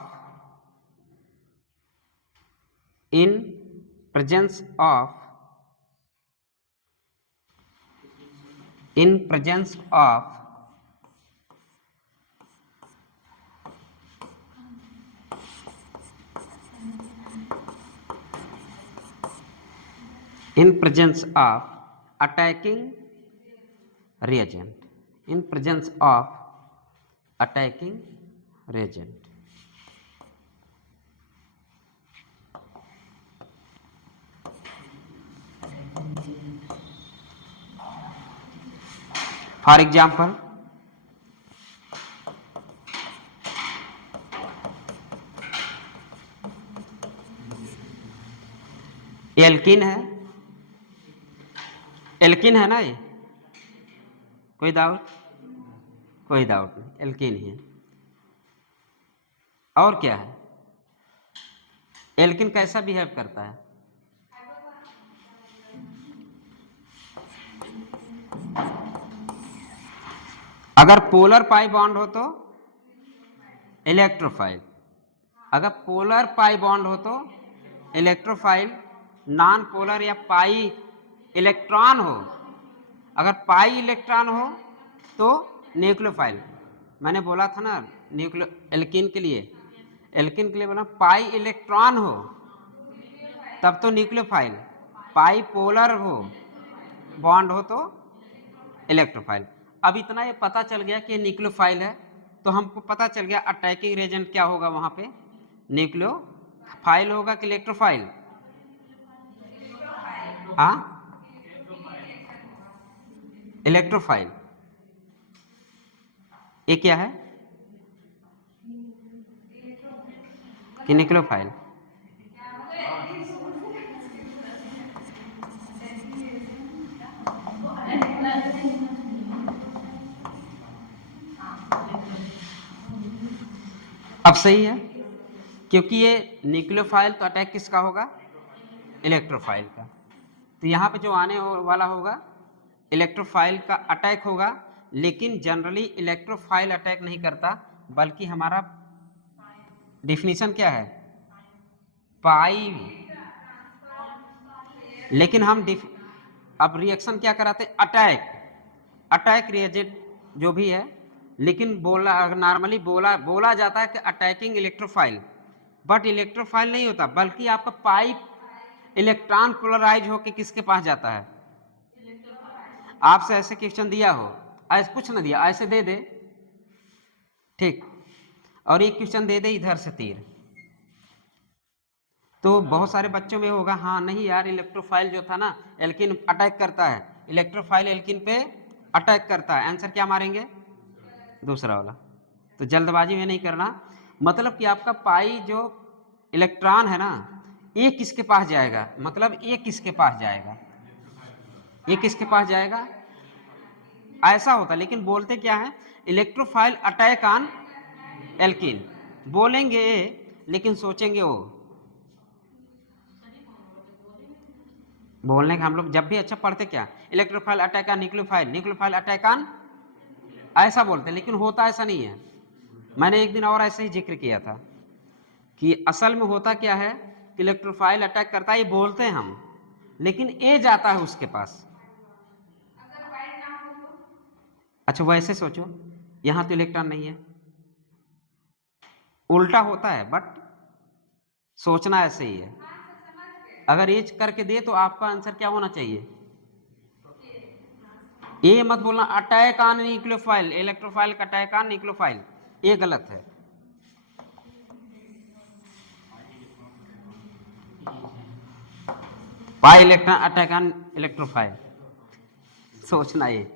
attacking reagent, in presence of attacking reagent। For example alkene है, alkene है ना, ये कोई doubt नहीं, alkene ही है। और क्या है, एल्किन कैसा बिहेव करता है? अगर पोलर पाई बॉन्ड हो तो इलेक्ट्रोफाइल, अगर पोलर पाई बॉन्ड हो तो इलेक्ट्रोफाइल, नॉन पोलर या पाई इलेक्ट्रॉन हो, अगर पाई इलेक्ट्रॉन हो तो न्यूक्लियोफाइल। मैंने बोला था ना एल्किन के लिए बोला पाई इलेक्ट्रॉन हो तब तो न्यूक्लियोफाइल, पाई पोलर हो बॉन्ड हो तो इलेक्ट्रोफाइल। अब इतना ये पता चल गया कि न्यूक्लियोफाइल है तो हमको पता चल गया अटैकिंग रेजेंट क्या होगा वहां पे, न्यूक्लियोफाइल होगा कि इलेक्ट्रोफाइल? हाँ इलेक्ट्रोफाइल, ये क्या है कि न्यूक्लियोफाइल? अब सही है, क्योंकि ये न्यूक्लियोफाइल तो अटैक किसका होगा? इलेक्ट्रोफाइल का। तो यहाँ पे जो आने वाला होगा इलेक्ट्रोफाइल का अटैक होगा, लेकिन जनरली इलेक्ट्रोफाइल अटैक नहीं करता, बल्कि हमारा डिफिनीशन क्या है? पाई। लेकिन हम अब रिएक्शन क्या कराते हैं? अटैक रिएजेंट जो भी है, लेकिन नॉर्मली बोला जाता है कि अटैकिंग इलेक्ट्रोफाइल, बट इलेक्ट्रोफाइल नहीं होता, बल्कि आपका पाइप इलेक्ट्रॉन पोलराइज होकर किसके पास जाता है? आपसे ऐसे क्वेश्चन दिया हो, ऐसे कुछ ना दिया, ऐसे दे दे, ठीक, और एक क्वेश्चन दे दे इधर से तीर, तो बहुत सारे बच्चों में होगा हाँ नहीं यार इलेक्ट्रोफाइल जो था ना एल्किन अटैक करता है, इलेक्ट्रोफाइल एल्किन पे अटैक करता है, आंसर क्या मारेंगे? दूसरा वाला। तो जल्दबाजी में नहीं करना, मतलब कि आपका पाई जो इलेक्ट्रॉन है ना, ये किसके पास जाएगा? मतलब ये किसके पास जाएगा? ये किसके पास जाएगा? ऐसा होता, लेकिन बोलते क्या है? इलेक्ट्रोफाइल अटैक ऑन एल्किन बोलेंगे, लेकिन सोचेंगे वो बोलने का हम लोग जब भी अच्छा पढ़ते क्या? Electrophile attack on nucleophile, nucleophile attack on, ऐसा बोलते, लेकिन होता ऐसा नहीं है। मैंने एक दिन और ऐसे ही जिक्र किया था कि असल में होता क्या है कि इलेक्ट्रोफाइल अटैक करता है, ये बोलते हैं हम, लेकिन ए जाता है उसके पास। अच्छा वैसे सोचो, यहां तो इलेक्ट्रॉन नहीं है, उल्टा होता है, बट सोचना ऐसे ही है। अगर एज करके दे तो आपका आंसर क्या होना चाहिए? ये मत बोलना अटैक ऑन न्यूक्लियोफाइल, इलेक्ट्रोफाइल का अटैक ऑन न्यूक्लियोफाइल, ये गलत है। Pi electron attack on electrophile, सोचना ये।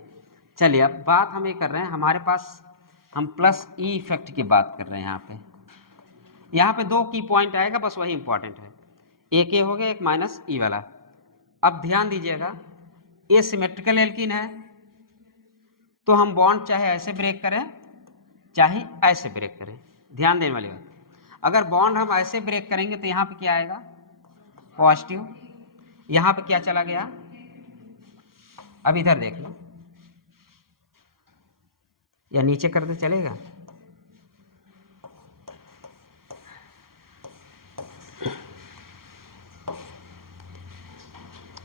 चलिए अब बात हम ये कर रहे हैं, हमारे पास हम प्लस ई इफेक्ट की बात कर रहे हैं। यहाँ पे दो की पॉइंट आएगा, बस वही इंपॉर्टेंट है, एक ये हो गया, एक माइनस ई वाला। अब ध्यान दीजिएगा, ये सिमेट्रिकल एल्कीन है, तो हम बॉन्ड चाहे ऐसे ब्रेक करें चाहे ऐसे ब्रेक करें। ध्यान देने वाली बात, अगर बॉन्ड हम ऐसे ब्रेक करेंगे तो यहाँ पे क्या आएगा? पॉजिटिव। यहाँ पे क्या चला गया? अब इधर देख लो, या नीचे कर दे चलेगा?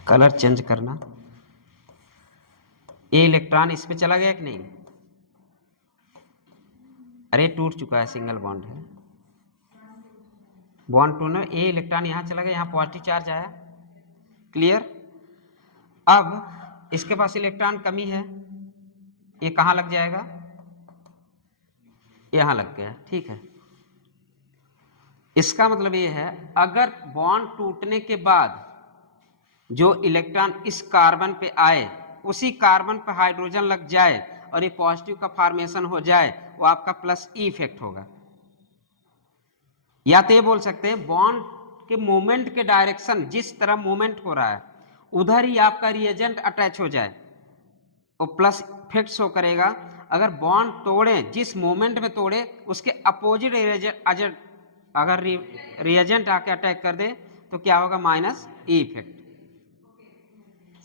कलर चेंज करना, ये इलेक्ट्रॉन इस पे चला गया कि नहीं? अरे टूट चुका है, सिंगल बॉन्ड है, बॉन्ड टूटने में ये इलेक्ट्रॉन यहाँ चला गया, यहाँ पॉजिटिव चार्ज आया, क्लियर? अब इसके पास इलेक्ट्रॉन कमी है, ये कहाँ लग जाएगा? यहाँ लग गया, ठीक है। इसका मतलब ये है, अगर बॉन्ड टूटने के बाद जो इलेक्ट्रॉन इस कार्बन पे आए, उसी कार्बन पे हाइड्रोजन लग जाए और ये पॉजिटिव का फॉर्मेशन हो जाए, वो आपका प्लस ई इफेक्ट होगा। या तो ये बोल सकते हैं बॉन्ड के मोमेंट के डायरेक्शन, जिस तरह मोमेंट हो रहा है उधर ही आपका रिएजेंट अटैच हो जाए, वो प्लस इफेक्ट शो करेगा। अगर बॉन्ड तोड़े, जिस मोमेंट में तोड़े उसके अपोजिट अगर रिएजेंट आके अटैक कर दे तो क्या होगा? Minus E effect.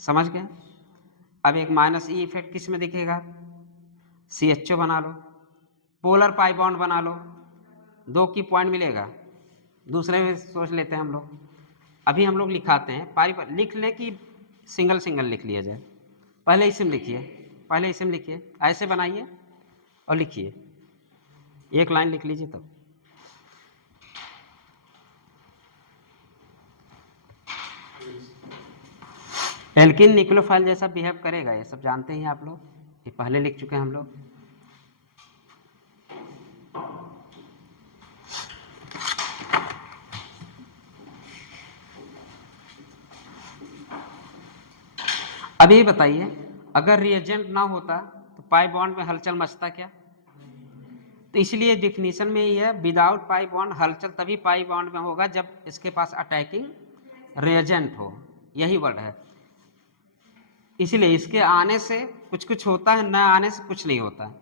समझ गए? अब एक माइनस ई इफेक्ट किस में दिखेगा? CHO बना लो, पोलर पाई बॉन्ड बना लो, दो की पॉइंट मिलेगा। दूसरे में सोच लेते हैं हम लोग, अभी हम लोग लिखाते हैं, पाई पर लिख लें कि सिंगल सिंगल लिख लिया जाए? पहले इसमें लिखिए, पहले इसमें लिखिए, ऐसे बनाइए और लिखिए, एक लाइन लिख लीजिए तब। एल्किन न्यूक्लियोफाइल जैसा बिहेव करेगा, ये सब जानते हैं आप लोग, ये पहले लिख चुके हैं हम लोग। अब ये बताइए, अगर रिएजेंट ना होता तो पाई बॉन्ड में हलचल मचता क्या? तो इसलिए डिफिनीशन में ये है, विदाउट पाई बॉन्ड हलचल तभी पाई बॉन्ड में होगा जब इसके पास अटैकिंग रिएजेंट हो, यही वर्ड है। इसलिए इसके आने से कुछ कुछ होता है, न आने से कुछ नहीं होता।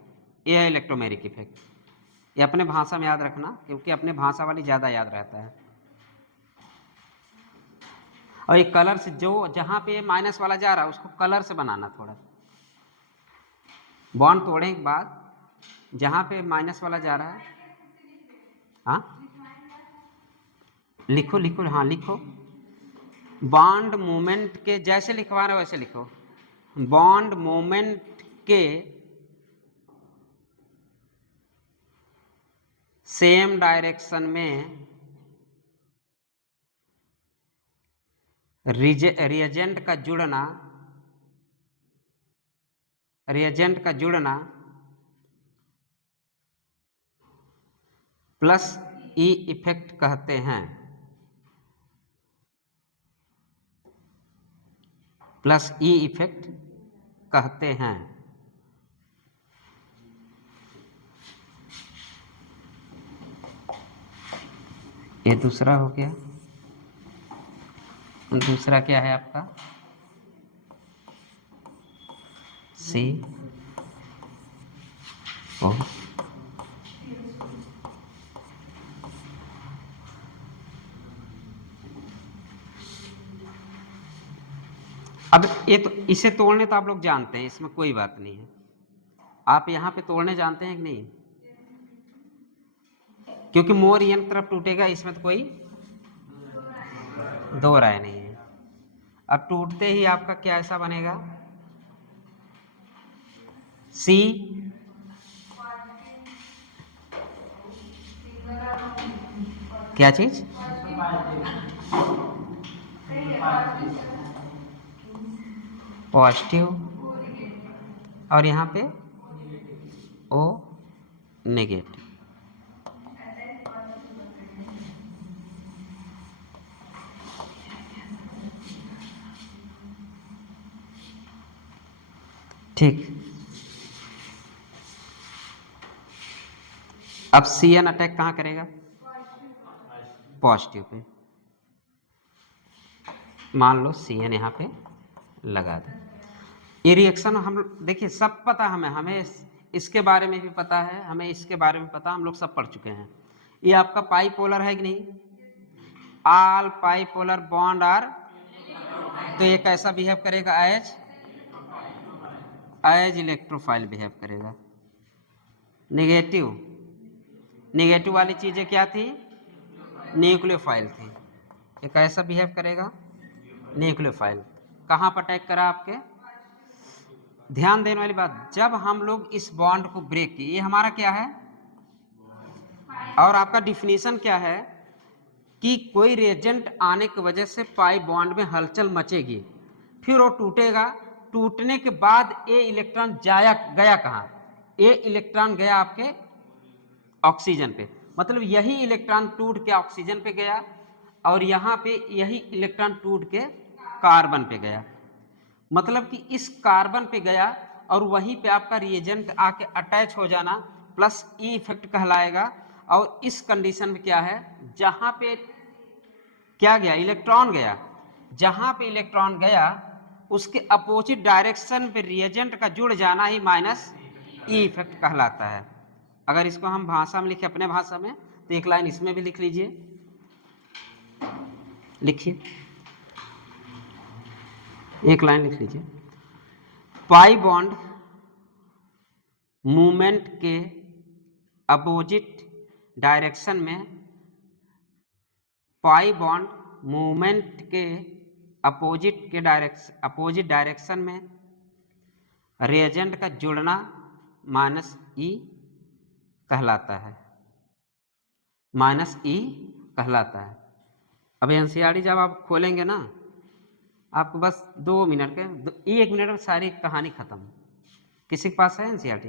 ये है इलेक्ट्रोमेरिक इफेक्ट। ये अपने भाषा में याद रखना, क्योंकि अपने भाषा वाली ज़्यादा याद रहता है। और एक कलर से, जो जहाँ पे माइनस वाला जा रहा है उसको कलर से बनाना थोड़ा। बॉन्ड तोड़ने के बाद जहाँ पे माइनस वाला जा रहा है, हाँ लिखो लिखो, हाँ लिखो। बॉन्ड मूवमेंट के जैसे लिखवा रहे हो वैसे लिखो। बॉन्ड मूवमेंट के सेम डायरेक्शन में रिएजेंट का जुड़ना प्लस ई इफेक्ट कहते हैं। प्लस ई इफेक्ट कहते हैं। ये दूसरा हो गया। दूसरा क्या है आपका? सी ओ। अब ये तो इसे तोड़ने तो आप लोग जानते हैं, इसमें कोई बात नहीं है। आप यहाँ पे तोड़ने जानते हैं कि नहीं? क्योंकि मोर इन तरफ टूटेगा, इसमें तो कोई दो राय नहीं है। अब टूटते ही आपका क्या ऐसा बनेगा? सी क्या चीज? पॉजिटिव, और यहाँ पे ओ नेगेटिव। ठीक। अब सी एन अटैक कहाँ करेगा? Positive pay. मान लो सी एन यहाँ पे लगा दे। ये रिएक्शन हम देखिए सब पता हमें इसके बारे में भी पता है, हमें इसके बारे में पता, हम लोग सब पढ़ चुके हैं। ये आपका पाई पोलर है कि नहीं? All pi polar bond are, तो ये कैसा बिहेव करेगा? एज इलेक्ट्रोफाइल बिहेव करेगा। नेगेटिव वाली चीजें क्या थी? न्यूक्लियोफाइल थी। ये कैसा बिहेव करेगा? न्यूक्लियोफाइल। कहाँ पर अटैक करा आपके? ध्यान देने वाली बात, जब हम लोग इस बॉन्ड को ब्रेक किए, ये हमारा क्या है? और आपका डिफिनीशन क्या है कि कोई रिएजेंट आने की वजह से पाई बॉन्ड में हलचल मचेगी, फिर वो टूटेगा। टूटने के बाद ये इलेक्ट्रॉन गया कहाँ? ये इलेक्ट्रॉन गया आपके ऑक्सीजन पे, मतलब यही इलेक्ट्रॉन टूट के ऑक्सीजन पे गया, और यहाँ पे यही इलेक्ट्रॉन टूट के कार्बन पे गया। मतलब कि इस कार्बन पे गया और वहीं पे आपका रिएजेंट आके अटैच हो जाना प्लस ई इफेक्ट कहलाएगा। और इस कंडीशन में क्या है, जहाँ पे क्या गया? इलेक्ट्रॉन गया। जहाँ पे इलेक्ट्रॉन गया उसके अपोजिट डायरेक्शन पे रिएजेंट का जुड़ जाना ही माइनस ई इफेक्ट कहलाता है। अगर इसको हम भाषा में लिखे, अपने भाषा में, तो एक लाइन इसमें भी लिख लीजिए। लिखिए, एक लाइन लिख लीजिए। पाई बॉन्ड मूवमेंट के अपोजिट डायरेक्शन में, पाई बॉन्ड मूवमेंट के अपोजिट डायरेक्शन में रिएजेंट का जुड़ना माइनस ई कहलाता है। माइनस ई कहलाता है। अब एनसीईआरटी जब आप खोलेंगे ना, आपको बस 2 मिनट के 1 मिनट में सारी कहानी खत्म। किसी के पास है एनसीईआरटी?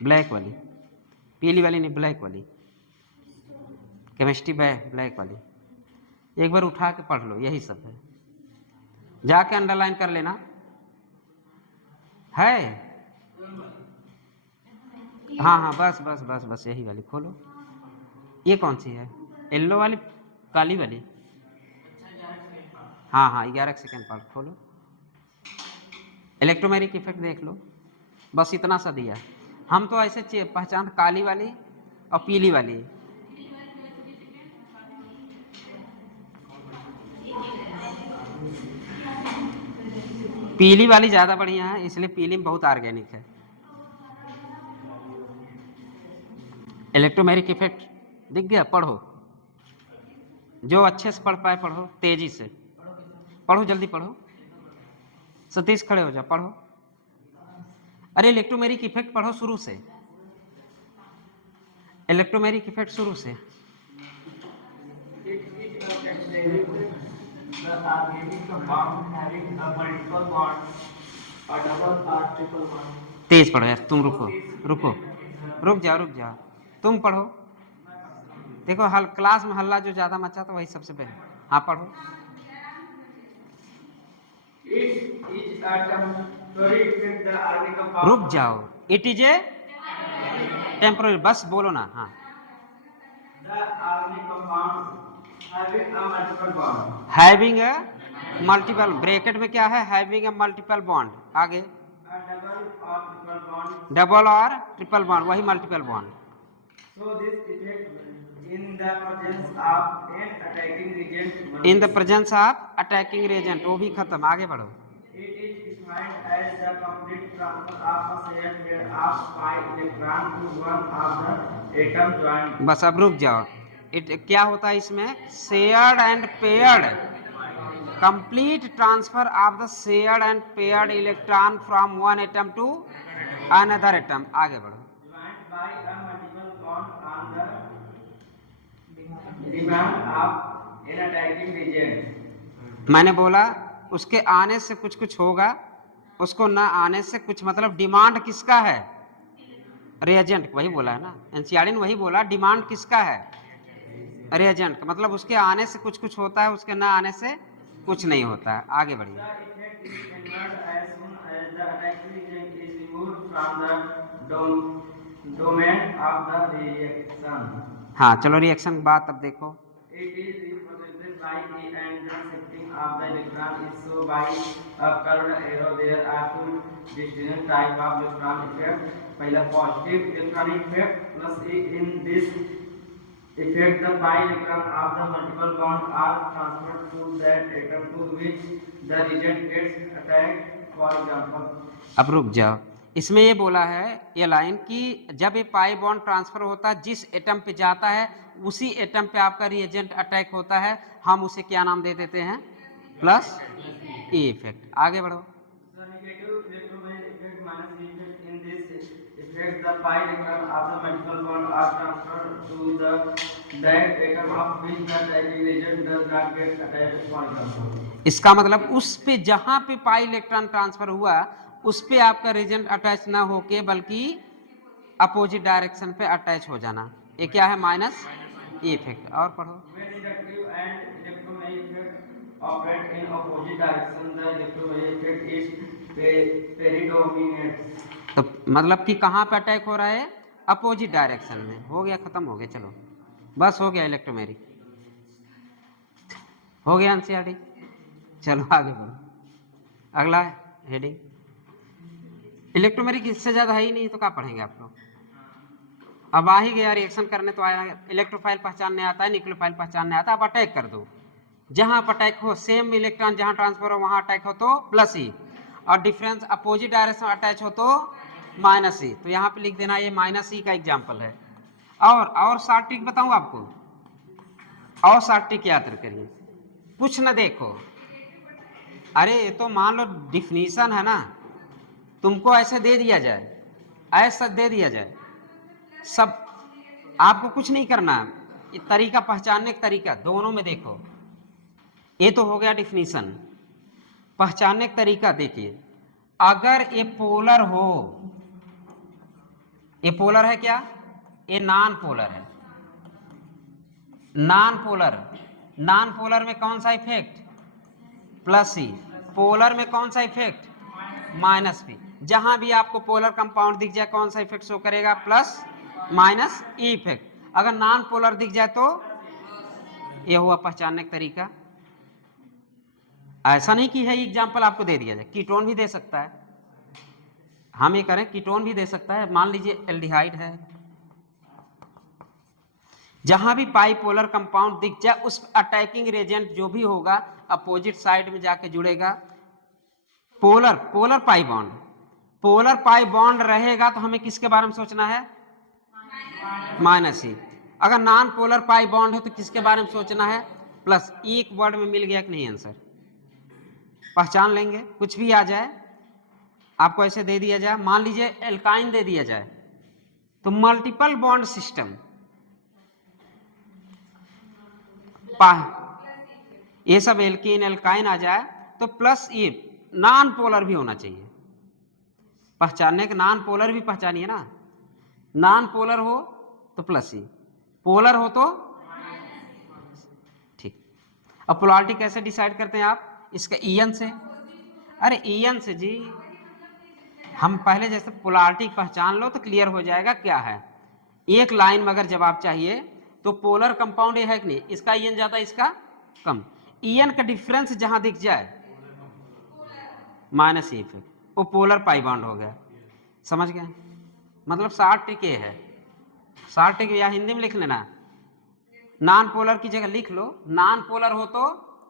ब्लैक वाली, पीली वाली नहीं, ब्लैक वाली, केमिस्ट्री ब्लैक वाली। एक बार उठा के पढ़ लो, यही सब है। जाके अंडरलाइन कर लेना। है। हाँ हाँ, बस बस बस बस यही वाली खोलो। ये कौन सी है? येलो वाली, काली वाली? हाँ हाँ, 11 सेकेंड पार्ट खोलो। इलेक्ट्रोमैग्नेटिक इफेक्ट देख लो, बस इतना सा दिया। हम तो ऐसे पहचान काली वाली और पीली वाली। पीली वाली ज़्यादा बढ़िया है, इसलिए पीली में बहुत ऑर्गेनिक है। इलेक्ट्रोमैग्नेटिक इफेक्ट दिख गया? पढ़ो, जो अच्छे से पढ़ पाए पढ़ो, तेजी से पढ़ो, जल्दी पढ़ो। सतीश खड़े हो जाओ, पढ़ो। अरे इलेक्ट्रोमैग्नेटिक इफेक्ट पढ़ो शुरू से, इलेक्ट्रोमैग्नेटिक इफेक्ट शुरू से। The organic compound having a multiple bond, a double or triple bond. तेज पढ़ो यार, तुम रुको रुको, रुक जाओ, तुम पढ़ो। देखो हल क्लास में हल्ला जो ज्यादा मचा तो वही सबसे पहले। हाँ पढ़ो। Each atom sorry with the organic compound. रुक जाओ, इट इज ए टेम्पररी, बस बोलो ना। हाँ, The organic compound having a multiple bond. Having a multiple, bracket में क्या है? Having a multiple bond. आगे A double or triple bond. Double और ट्रिपल बॉन्ड, वही multiple bond. So this effect in the presence of an attacking reagent. In the presence of attacking reagent, वो भी खत्म। आगे बढ़ो। It is defined as the complete transfer of a shared pair of pi electron to one of the atom joined. बस अब रुक जाओ। क्या होता है इसमें? Shared and paired, complete transfer of the shared and paired electron from one atom to another atom. आगे बढ़ो। Joined by a multiple bond on the demand of an attacking reagent. मैंने बोला उसके आने से कुछ कुछ होगा, उसको ना आने से कुछ, मतलब डिमांड किसका है? रिएजेंट, वही बोला है ना, एनसीईआरटी ने वही बोला, डिमांड किसका है? रिएजेंट का। मतलब उसके आने से कुछ कुछ होता है, उसके ना आने से कुछ नहीं होता है। आगे बढ़िए। The effect is entered as soon as the attacking reagent is removed from the domain of the reaction. हाँ चलो, रिएक्शन की बात अब देखो। It is represented by A and the shifting of the electron is so by a curved arrow. There are two distinct type of electron effect. पहला positive electronic effect plus A. In this effect, the pi electron of the multiple bond are transferred to that atom to which the reagent gets attacked. For example, अब रुक जाओ, इसमें ये बोला है ये line कि जब ये पाई बॉन्ड ट्रांसफर होता है, जिस एटम पे जाता है उसी एटम पे आपका रिएजेंट अटैक होता है, हम उसे क्या नाम दे देते हैं? प्लस ए इफेक्ट। आगे बढ़ो। the negative electromagnetic effect minus E effect. In this effect, the pi electron of the multiple bond are transferred to that atom of which the attacking reagent does not get attached. For example, इसका मतलब उस पे जहां पे pi electron transfer हुआ उस पे आपका रिएजेंट अटैच ना होके बल्कि अपोजिट डायरेक्शन पे अटैच हो जाना, ये क्या है? माइनस ए इफेक्ट। और पढ़ो। when inductive and electromagnetic effect operate in opposite direction, the electromagnetic effect is predominates. तो मतलब कि कहाँ पे अटैक हो रहा है? अपोजिट डायरेक्शन में। हो गया, खत्म हो गया। चलो बस हो गया, इलेक्ट्रोमैग्नेटिक हो गया, एनसीईआरटी। चलो आगे बढ़ो। अगला हेडिंग, इलेक्ट्रोमैग्नेटिक इससे ज़्यादा है ही नहीं, तो क्या पढ़ेंगे आप लोग? अब आ ही गया, रिएक्शन करने तो आया। इलेक्ट्रोफाइल पहचानने आता है, न्यूक्लियोफाइल पहचानने आता है। अब अटैक कर दो, जहाँ पर अटैक हो, सेम इलेक्ट्रॉन जहाँ ट्रांसफर हो वहाँ अटैक हो तो प्लस ई, और डिफरेंस अपोजिट डायरेक्शन अटैच हो तो माइनस ई। तो यहाँ पे लिख देना, ये माइनस ई का एग्जाम्पल है। और शॉर्ट ट्रिक बताऊँ आपको, और शॉर्ट ट्रिक याद करिए, कुछ न देखो। अरे ये तो मान लो डिफिनीशन है ना, तुमको ऐसे दे दिया जाए, ऐसा दे दिया जाए, सब आपको कुछ नहीं करना। ये तरीका पहचानने का तरीका, दोनों में देखो। ये तो हो गया डिफिनीशन। पहचानने का तरीका देखिए, अगर ये पोलर हो, ये पोलर है क्या? ये नॉन पोलर है। नॉन पोलर में कौन सा इफेक्ट? प्लस सी। पोलर में कौन सा इफेक्ट? Minus P. जहां भी आपको पोलर कंपाउंड दिख जाए कौन सा इफेक्ट शो करेगा? Plus minus E effect. अगर नॉन पोलर दिख जाए तो यह हुआ पहचानने का तरीका। ऐसा नहीं कि है एग्जाम्पल आपको दे दिया जाए, कीटोन भी दे सकता है, हम ये करें कीटोन भी दे सकता है। मान लीजिए एल्डिहाइड है, जहां भी पाइपोलर कंपाउंड दिख जाए उस अटैकिंग रेजेंट जो भी होगा अपोजिट साइड में जाके जुड़ेगा। Polar polar pi bond, polar pi bond रहेगा तो हमें किसके बारे में सोचना है? माइनस ई। अगर नॉन पोलर पाई बॉन्ड है तो किसके बारे में सोचना है? प्लस। एक वर्ड में मिल गया कि नहीं आंसर? पहचान लेंगे, कुछ भी आ जाए आपको ऐसे दे दिया जाए, मान लीजिए एल्काइन दे दिया जाए तो मल्टीपल बॉन्ड सिस्टम, ये सब एल्कीन एल्काइन आ जाए तो प्लस ई, नॉन पोलर भी होना चाहिए। पहचानने के नॉन पोलर भी पहचानिए ना, नॉन पोलर हो तो प्लस ई, पोलर हो तो ठीक। अब पोलैरिटी कैसे डिसाइड करते हैं आप? इसका ईएन से। अरे ईएन से जी, हम पहले जैसे पोलैरिटी पहचान लो तो क्लियर हो जाएगा क्या है। एक लाइन में अगर जवाब चाहिए तो पोलर कंपाउंड ये है कि नहीं, इसका ईएन ज्यादा इसका कम, ईएन का डिफरेंस जहां दिख जाए माइनस ई इफेक्ट, वो पोलर पाई बॉन्ड हो गया। समझ गए? मतलब शॉर्ट ट्रिक ये है, शॉर्ट ट्रिक या हिंदी में लिख लेना, नॉन पोलर की जगह लिख लो नॉन पोलर हो तो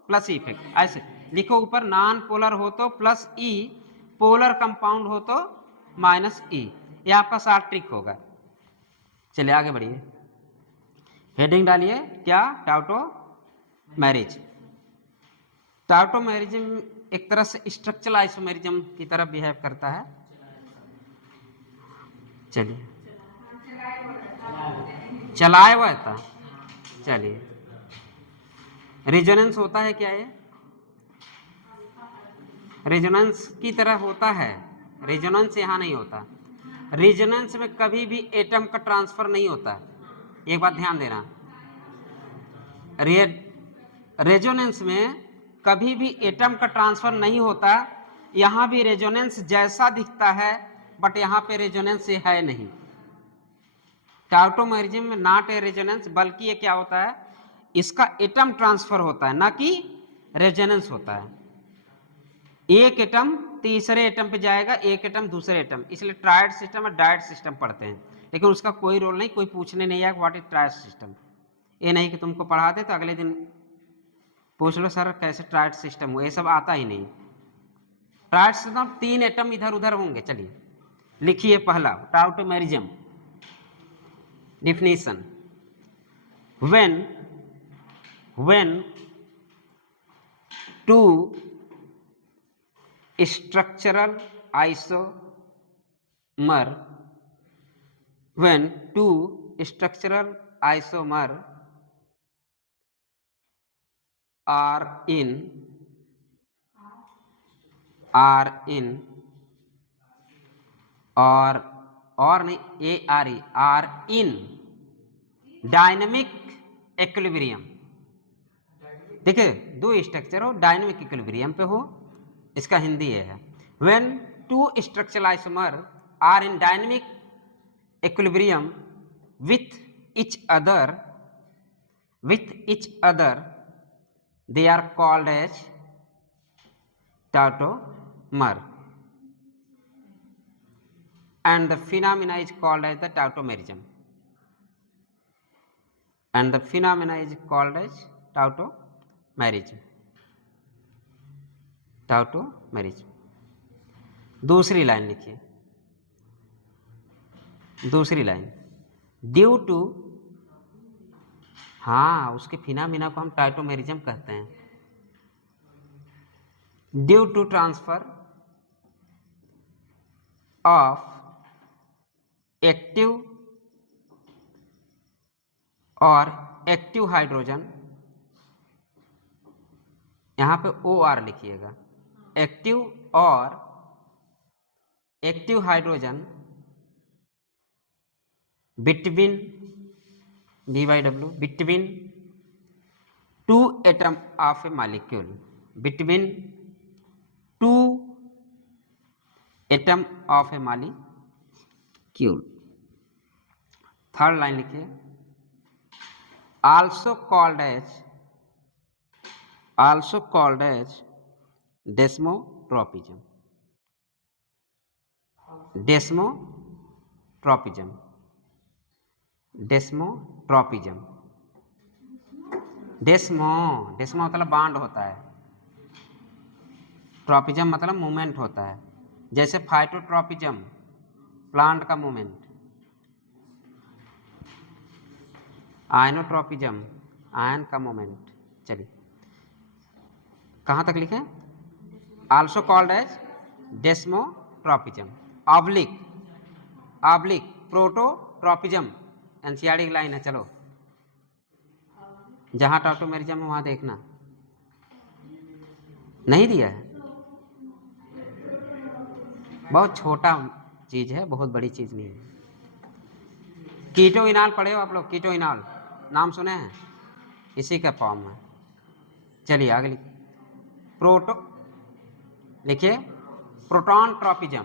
प्लस ई इफेक्ट, ऐसे लिखो ऊपर, नॉन पोलर हो तो प्लस ई, पोलर कंपाउंड हो तो माइनस ई। ये आपका शॉर्ट ट्रिक होगा। चलिए आगे बढ़िए, हेडिंग डालिए क्या? टाउटो मैरिज। टाउटो मैरिज्म एक तरह से स्ट्रक्चरल आइसोमेरिज्म की तरह बिहेव करता है। चलिए चलाए हुआ था। चलिए रेजोनेंस होता है क्या? ये रेजोनेंस की तरह होता है, रेजोनेंस यहाँ नहीं होता। रेजोनेंस में कभी भी एटम का ट्रांसफर नहीं होता, एक बात ध्यान देना। रेजोनेंस में कभी भी एटम का ट्रांसफर नहीं होता। यहाँ भी रेजोनेंस जैसा दिखता है बट यहाँ पे रेजोनेंस ये है नहीं। टाउटोमेरिज्म में नॉट ए रेजोनेंस, बल्कि ये क्या होता है, इसका एटम ट्रांसफर होता है, ना कि रेजोनेंस होता है। एक एटम तीसरे एटम पे जाएगा, एक एटम दूसरे एटम, इसलिए ट्रायड सिस्टम और डायड सिस्टम पढ़ते हैं। लेकिन उसका कोई रोल नहीं, कोई पूछने नहीं आया व्हाट इज ट्रायड सिस्टम। ये नहीं कि तुमको पढ़ा दे तो अगले दिन पूछ लो सर कैसे ट्रायड सिस्टम हो, ये सब आता ही नहीं। ट्रायड सिस्टम तीन एटम इधर उधर होंगे। चलिए लिखिए पहला टाउटोमेरिज्म definition, when two structural isomer are in और नहीं are in डायनेमिक इक्विलिब्रियम। देखिए दो स्ट्रक्चर हो डायनेमिक इक्विलिब्रियम पे हो, इसका हिंदी ये है, when two structural isomer are in dynamic equilibrium with each other they are called as tautomer and the phenomena is called as the tautomerism. And the phenomena is called as tautomerism. tautomerism. दूसरी line लिखिए, दूसरी line, due to, हाँ उसके phenomena को हम tautomerism कहते हैं। Due to transfer of active और एक्टिव हाइड्रोजन, यहां पे ओ आर लिखिएगा, एक्टिव और active hydrogen between BY/W between two atom of a molecule, between two atom of a molecule. Third line लिखिए, also called as desmotropism. Desmotropism desmo मतलब bond होता है, tropism मतलब movement होता है। जैसे फाइटोट्रोपिज्म प्लांट का मूवमेंट, आयनोट्रोपिज्म आयन का मूवमेंट। चलिए कहाँ तक लिखे? Also called as डेस्मोट्रोपिज्म oblique प्रोटोट्रोपिज्म। NCERT की लाइन है, चलो जहाँ टॉटोमेरिज्म है वहाँ देखना। नहीं दिया है, बहुत छोटा चीज है, बहुत बड़ी चीज नहीं है। कीटोइनॉल पढ़े हो आप लोग? कीटोइनॉल नाम सुने हैं? इसी का फॉर्म है। चलिए आगे लिखिए, लिखिए proton tropism,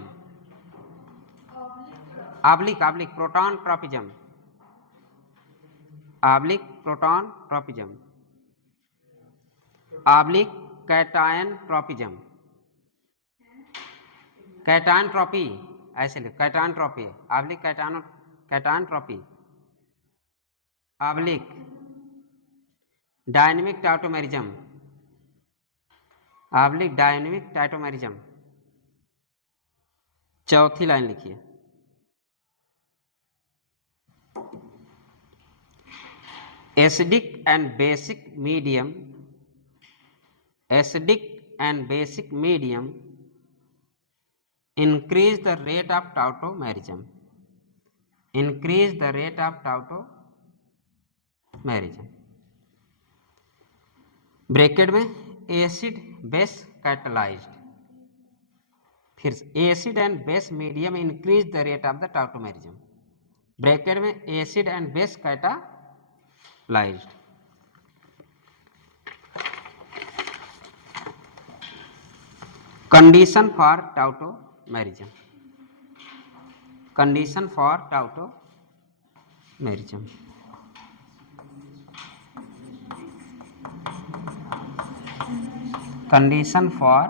oblique proton tropism, oblique proton tropism, oblique cation tropism. Cation tropy ऐसे लिखो, cation tropy, oblique cation tropy, oblique dynamic tautomerism, oblique dynamic tautomerism. चौथी लाइन लिखिए, acidic and basic medium increase the rate of tautomerism, bracket में acid base catalysed, फिर acid and base medium increase the rate of the tautomerism, bracket में acid and base catalysed. Condition for tautomerism, condition for tautomerism. Condition for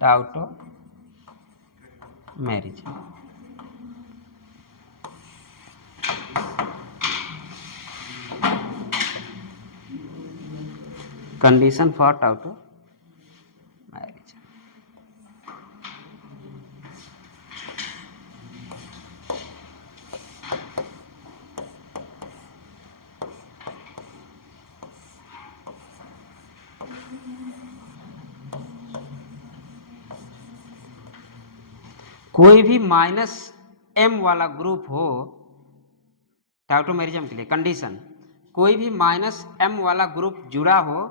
tautomerism. Condition for tautomerism. कोई भी -m वाला group हो टाउटोमेरिज्म के लिए condition, कोई भी -m वाला ग्रुप जुड़ा हो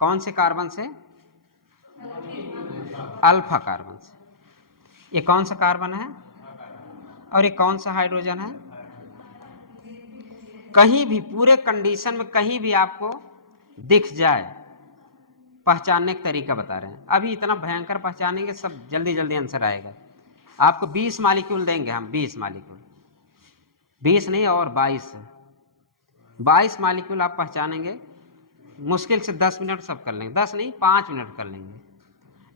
कौन से कार्बन से? अल्फा कार्बन से। ये कौन सा कार्बन है और ये कौन सा हाइड्रोजन है? कहीं भी पूरे कंडीशन में कहीं भी आपको दिख जाए, पहचानने का तरीका बता रहे हैं। अभी इतना भयंकर पहचानेंगे सब जल्दी जल्दी आंसर आएगा। आपको 20 मॉलिक्यूल देंगे हम, 20 मॉलिक्यूल, 20 नहीं और 22 मॉलिक्यूल आप पहचानेंगे, मुश्किल से 10 मिनट सब कर लेंगे, 10 नहीं 5 मिनट कर लेंगे।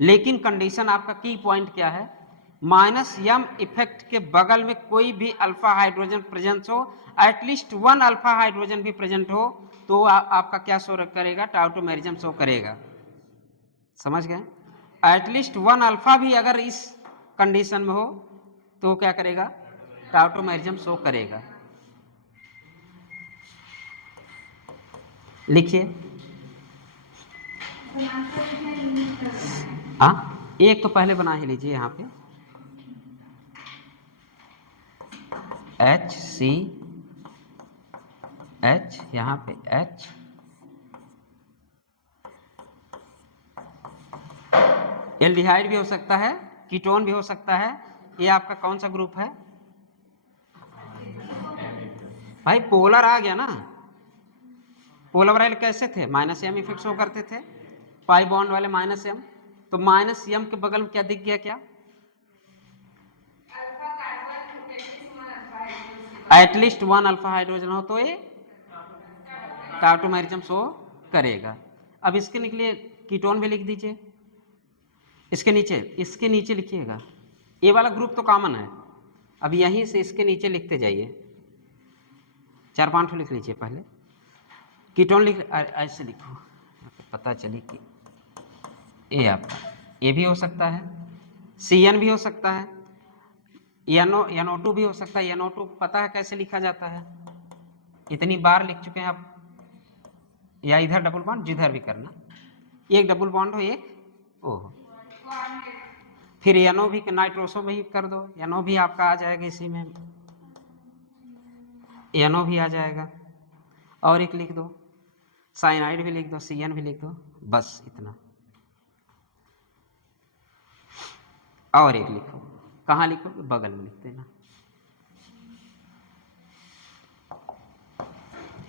लेकिन कंडीशन आपका की पॉइंट क्या है? -m इफेक्ट के बगल में कोई भी अल्फा हाइड्रोजन प्रेजेंस हो, एटलीस्ट 1 अल्फा हाइड्रोजन भी प्रेजेंट हो, तो आपका क्या शो करेगा? टाउटोमेरिज्म शो करेगा। समझ गए? एटलीस्ट 1 अल्फा भी अगर इस कंडीशन में हो तो क्या करेगा? टाउटोमेरिज्म शो करेगा। लिखिए, हाँ एक तो पहले बना ही लीजिए यहाँ पे, HCH, यहाँ पे H, एल्डिहाइड भी हो सकता है, कीटोन भी हो सकता है। ये आपका कौन सा ग्रुप है भाई? पोलर आ गया ना। पोलर वाले कैसे थे? -m इफेक्ट शो करते थे, पाई बॉन्ड वाले -m। तो माइनस यम के बगल में क्या दिख गया, क्या alpha carbon at least 1 alpha hydrogen at least 1 alpha hydrogen हो तो ये टाउटोमेरिज्म शो करेगा। अब इसके निकले कीटोन भी लिख दीजिए, इसके नीचे लिखिएगा, ये वाला ग्रुप तो कॉमन है। अब यहीं से इसके नीचे लिखते जाइए, 4-5 लिख लीजिए पहले। कीटोन लिख ऐसे लिखो, पता चले कि ये आपका ये भी हो सकता है, CN भी हो सकता है, NO2 भी हो सकता है। NO2 पता है कैसे लिखा जाता है, इतनी बार लिख चुके हैं आप। या इधर डबल बॉन्ड, जिधर भी करना, एक डबल बॉन्ड हो, एक ओ हो, फिर NO भी नाइट्रोसो भी कर दो, NO भी आपका आ जाएगा इसी में, NO भी आ जाएगा। और एक लिख दो, साइनाइड भी लिख दो, CN भी लिख दो, बस इतना। और एक लिखो, कहाँ लिखोगे, बगल में लिख देना।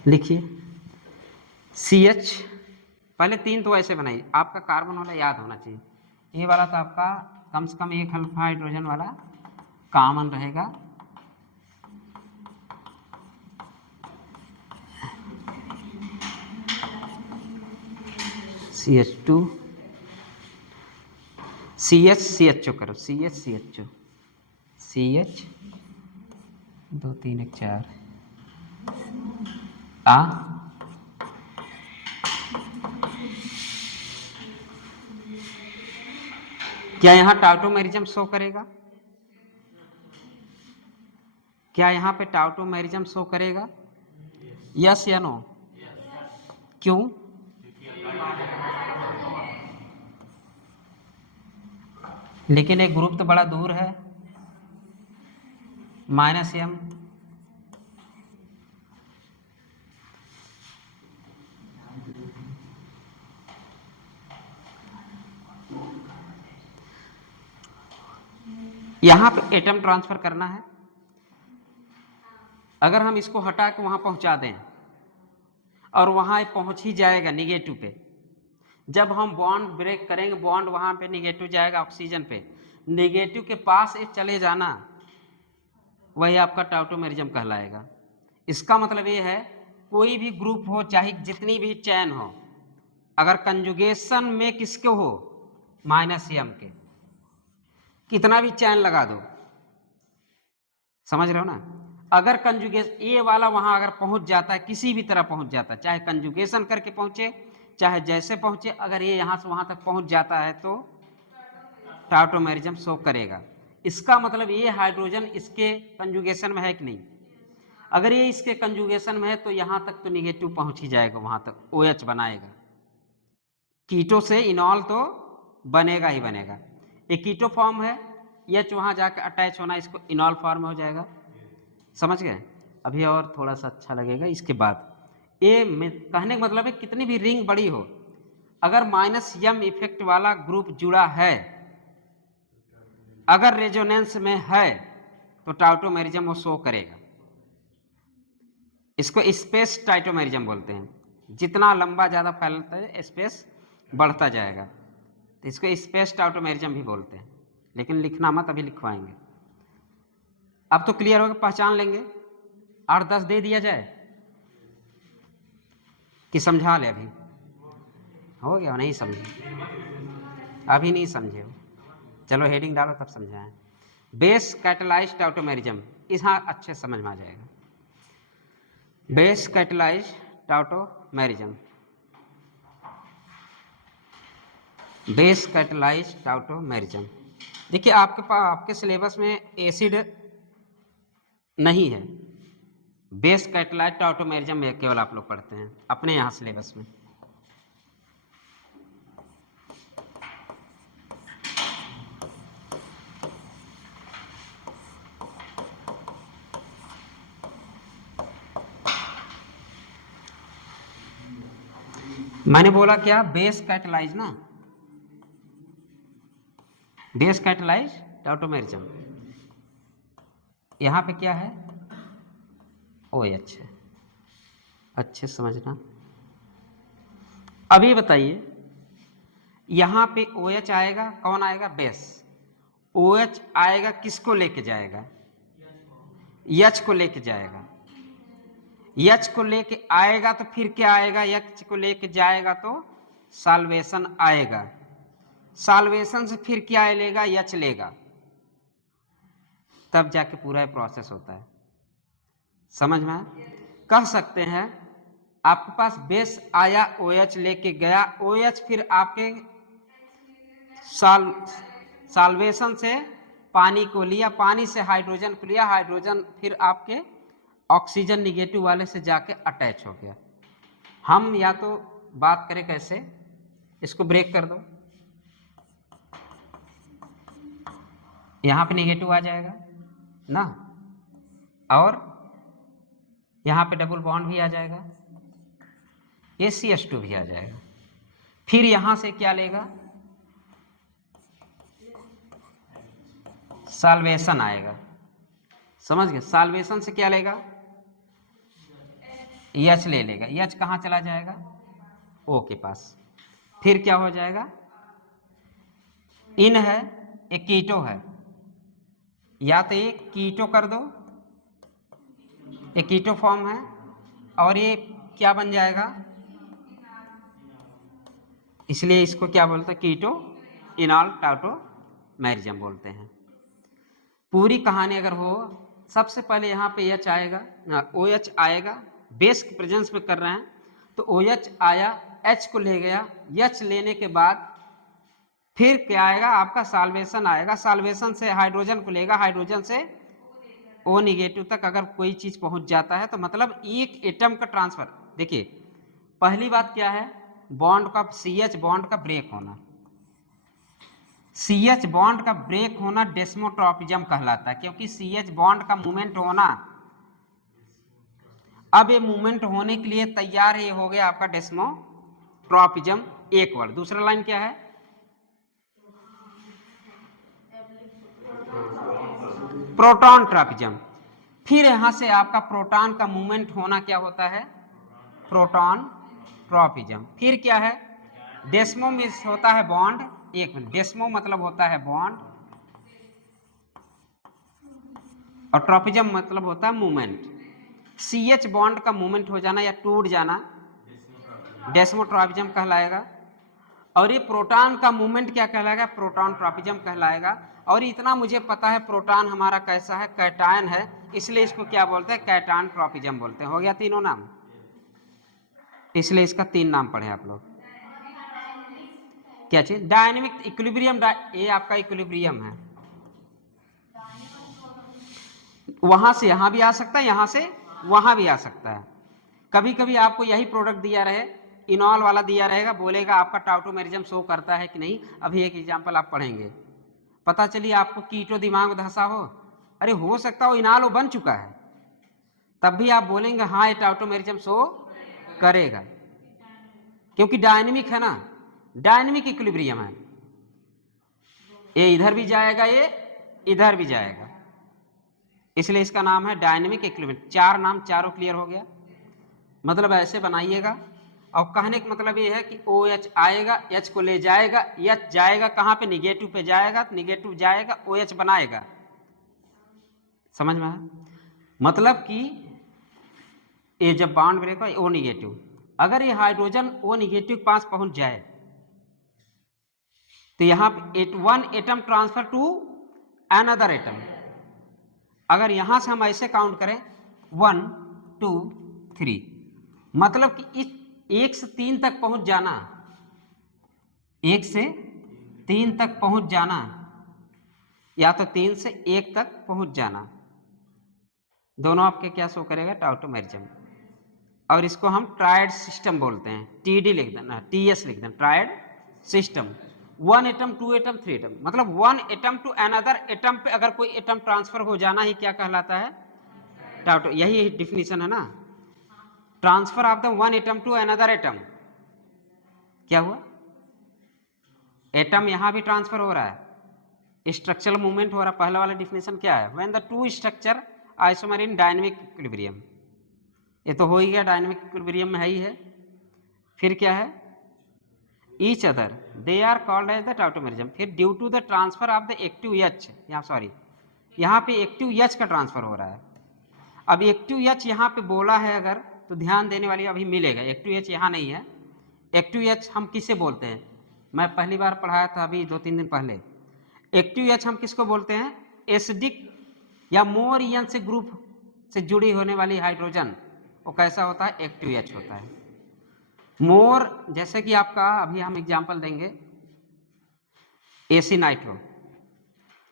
लिखिए CH, पहले 3 तो ऐसे बनाइए, आपका कार्बन वाला याद होना चाहिए। ये वाला तो आपका कम से कम 1 अल्फा हाइड्रोजन वाला कॉमन रहेगा। CH2 CHCHO करो, CHCHO, CH 2 3 1 4 क्या यहाँ टाउटोमेरिज्म शो करेगा, क्या यहाँ पे टाउटोमेरिज्म शो करेगा, यस या नो? क्यों? लेकिन एक ग्रुप तो बड़ा दूर है, -m। यहां पे एटम ट्रांसफर करना है, अगर हम इसको हटा के वहां पहुंचा दें और वहां पहुंच ही जाएगा निगेटिव पे, जब हम बॉन्ड ब्रेक करेंगे, बॉन्ड वहां पे निगेटिव जाएगा ऑक्सीजन पे, निगेटिव के पास एक चले जाना, वही आपका टाउटोमेरिज्म कहलाएगा। इसका मतलब ये है, कोई भी ग्रुप हो, चाहे जितनी भी चैन हो, अगर कंजुगेशन में किसके हो, -m के, कितना भी चैन लगा दो, समझ रहे हो ना? अगर कंजुगेशन ये वाला वहां अगर पहुंच जाता है, किसी भी तरह पहुंच जाता है, चाहे कंजुगेशन करके पहुंचे, चाहे जैसे पहुंचे, अगर ये यहां से वहां तक पहुंच जाता है तो टाउटोमेरिज्म शो करेगा। इसका मतलब ये हाइड्रोजन इसके कंजुगेशन में है कि नहीं? अगर ये इसके कंजुगेशन में है तो यहां तक तो निगेटिव पहुंच ही जाएगा, वहां तक OH बनाएगा। कीटो से इनॉल तो बनेगा ही बनेगा। एक कीटो फॉर्म है, H वहां जाकर अटैच होना, इसको इनॉल फॉर्म हो जाएगा। समझ गए? अभी और थोड़ा सा अच्छा लगेगा इसके बाद। ये कहने का मतलब है, कितनी भी रिंग बड़ी हो, अगर -m इफेक्ट वाला ग्रुप जुड़ा है, अगर रेजोनेंस में है, तो टाउटोमेरिज्म वो शो करेगा। इसको स्पेस टाइटोमेरिज्म बोलते हैं। जितना लंबा ज़्यादा फैलता है, स्पेस बढ़ता जाएगा, तो इसको स्पेस टाउटोमेरिज्म भी बोलते हैं। लेकिन लिखना मत, अभी लिखवाएंगे। अब तो क्लियर होगा, पहचान लेंगे। 8-10 दे दिया जाए कि समझा ले? अभी हो गया, नहीं समझे? अभी नहीं समझे हो? चलो हेडिंग डालो तब समझाएं। बेस कैटलाइज्ड टाउटोमेरिज्म, यहाँ अच्छे समझ में आ जाएगा। Base catalysed tautomerism, base catalysed tautomerism. देखिए आपके सिलेबस में एसिड नहीं है, बेस कैटलाइज्ड टाउटोमेरिज्म में केवल आप लोग पढ़ते हैं अपने यहाँ सिलेबस में। मैंने बोला क्या? बेस कैटलाइज ना, बेस कैटलाइज टाउटोमेरिज्म। यहाँ पे क्या है? OH है। अच्छे समझना। अभी बताइए, यहाँ पे OH आएगा, कौन आएगा? बेस। OH आएगा, किसको लेके जाएगा? H को लेके जाएगा। H को लेके आएगा तो फिर क्या आएगा? H को लेके जाएगा तो सॉल्वेशन आएगा। सॉल्वेशन से फिर क्या लेगा? H लेगा, तब जाके पूरा प्रोसेस होता है। समझ में आया? कह सकते हैं आपके पास बेस आया, OH लेके गया, OH फिर आपके सॉल्वेशन से पानी को लिया, पानी से हाइड्रोजन को लिया, हाइड्रोजन फिर आपके ऑक्सीजन निगेटिव वाले से जाके अटैच हो गया। हम या तो बात करें कैसे, इसको ब्रेक कर दो, यहाँ पे निगेटिव आ जाएगा ना, और यहाँ पे डबल बॉन्ड भी आ जाएगा, ACH2 भी आ जाएगा। फिर यहाँ से क्या लेगा? सॉल्वेशन आएगा। समझ गए? सॉल्वेशन से क्या लेगा? H ले लेगा। H कहाँ चला जाएगा? O के पास। फिर क्या हो जाएगा? इन है, एक कीटो है, या तो एक कीटो कर दो, एक कीटो फॉर्म है, और ये क्या बन जाएगा? इसलिए इसको क्या बोलते हैं? कीटो इनॉल टाउटोमेरिज्म बोलते हैं। पूरी कहानी अगर हो, सबसे पहले यहाँ पे H आएगा, OH आएगा, बेस के प्रेजेंस में कर रहे हैं तो OH आया, H को ले गया, H लेने के बाद फिर क्या आएगा? आपका सॉल्वेशन आएगा, सॉल्वेशन से हाइड्रोजन को लेगा, हाइड्रोजन से O निगेटिव तक अगर कोई चीज पहुंच जाता है तो मतलब एक एटम का ट्रांसफर। देखिए पहली बात क्या है? बॉन्ड का, CH बॉन्ड का ब्रेक होना। CH बॉन्ड का ब्रेक होना डेस्मोट्रॉपिज्म कहलाता है, क्योंकि CH बॉन्ड का मूवमेंट होना, अब ये मूवमेंट होने के लिए तैयार है, ये हो गया आपका डेस्मोट्रॉपिज्म, एक वर्ड। दूसरा लाइन क्या है? Proton tropism. फिर यहां से आपका प्रोटॉन का मूवमेंट होना क्या होता है? Proton tropism. फिर क्या है? डेस्मो में होता है बॉन्ड, एक मिनट, डेस्मो मतलब होता है बॉन्ड और ट्रॉपिज्म मतलब होता है मूवमेंट। CH बॉन्ड का मूवमेंट हो जाना या टूट जाना डेस्मोट्रॉपिज्म कहलाएगा, और ये प्रोटॉन का मूवमेंट क्या कहलाएगा? प्रोटॉन ट्रॉपिज्म कहलाएगा। और इतना मुझे पता है, प्रोटॉन हमारा कैसा है? कैटायन है, इसलिए इसको क्या बोलते हैं? कैटायन ट्रॉपिज्म बोलते हैं। हो गया तीनों नाम, इसलिए इसका 3 नाम पढ़े आप लोग। क्या चीज? डायनेमिक इक्विलिब्रियम, ये आपका इक्विलिब्रियम है, वहां से यहां भी आ सकता है, यहां से वहां भी आ सकता है। कभी कभी आपको यही प्रोडक्ट दिया रहे, इनॉल वाला दिया रहेगा, बोलेगा आपका टाउटोमेरिज्म शो करता है कि नहीं। अभी एक एग्जांपल आप पढ़ेंगे, पता चलिए आपको कीटो दिमाग धंसा हो, अरे हो सकता हो इनॉल बन चुका है, तब भी आप बोलेंगे हाँ ये टाउटोमेरिज्म शो करेगा, क्योंकि डायनेमिक है ना, डायनेमिक इक्विलिब्रियम है। ये इधर भी जाएगा, ये इधर भी जाएगा, इसलिए इसका नाम है डायनेमिक इक्विलिब्रियम। 4 नाम, चारों क्लियर हो गया? मतलब ऐसे बनाइएगा। और कहने का मतलब ये है कि OH आएगा, H को ले जाएगा, H जाएगा कहाँ पे? निगेटिव पे जाएगा, निगेटिव जाएगा, OH बनाएगा। समझ में आया? मतलब कि ये जब बॉन्ड ब्रेक हो, O निगेटिव, अगर ये हाइड्रोजन O निगेटिव के पास पहुंच जाए तो यहाँ पे 1 atom transfer to another atom. अगर यहां से हम ऐसे काउंट करें 1 2 3, मतलब कि इस 1 से 3 तक पहुंच जाना, 1 से 3 तक पहुंच जाना, या तो 3 से 1 तक पहुंच जाना, दोनों आपके क्या शो करेगा? टाउटोमेरिज्म। और इसको हम ट्रायड सिस्टम बोलते हैं, TD लिख देना, TS लिख देना, triad system. 1 atom 2 atom 3 atom, मतलब 1 एटम टू अनदर एटम पे अगर कोई एटम ट्रांसफर हो जाना ही क्या कहलाता है? टाउटो। यही डिफिनीशन है ना, transfer of the 1 atom to another atom. क्या हुआ? एटम यहां भी ट्रांसफर हो रहा है, स्ट्रक्चरल मूवमेंट हो रहा है। पहला वाला डिफिनीशन क्या है? When the 2 structure isomer in dynamic equilibrium. ये तो हो ही गया, डायनेमिक इक्विलिब्रियम में है ही है। फिर क्या है? Each other they are called as the tautomerism. फिर due to the transfer of the active H, यहाँ सॉरी यहाँ पे एक्टिव एच का ट्रांसफर हो रहा है। अब एक्टिव एच यहाँ पे बोला है अगर, तो ध्यान देने वाली अभी मिलेगा। एक्टिव एच यहाँ नहीं है। एक्टिव एच हम किसे बोलते हैं, मैं पहली बार पढ़ाया था अभी 2-3 दिन पहले। एक्टिव एच हम किसको बोलते हैं, एसिडिक या मोर ईयन से ग्रुप से जुड़ी होने वाली हाइड्रोजन, वो कैसा होता है, एक्टिव एच होता है। मोर, जैसे कि आपका अभी हम एग्जांपल देंगे एसी नाइट्रो,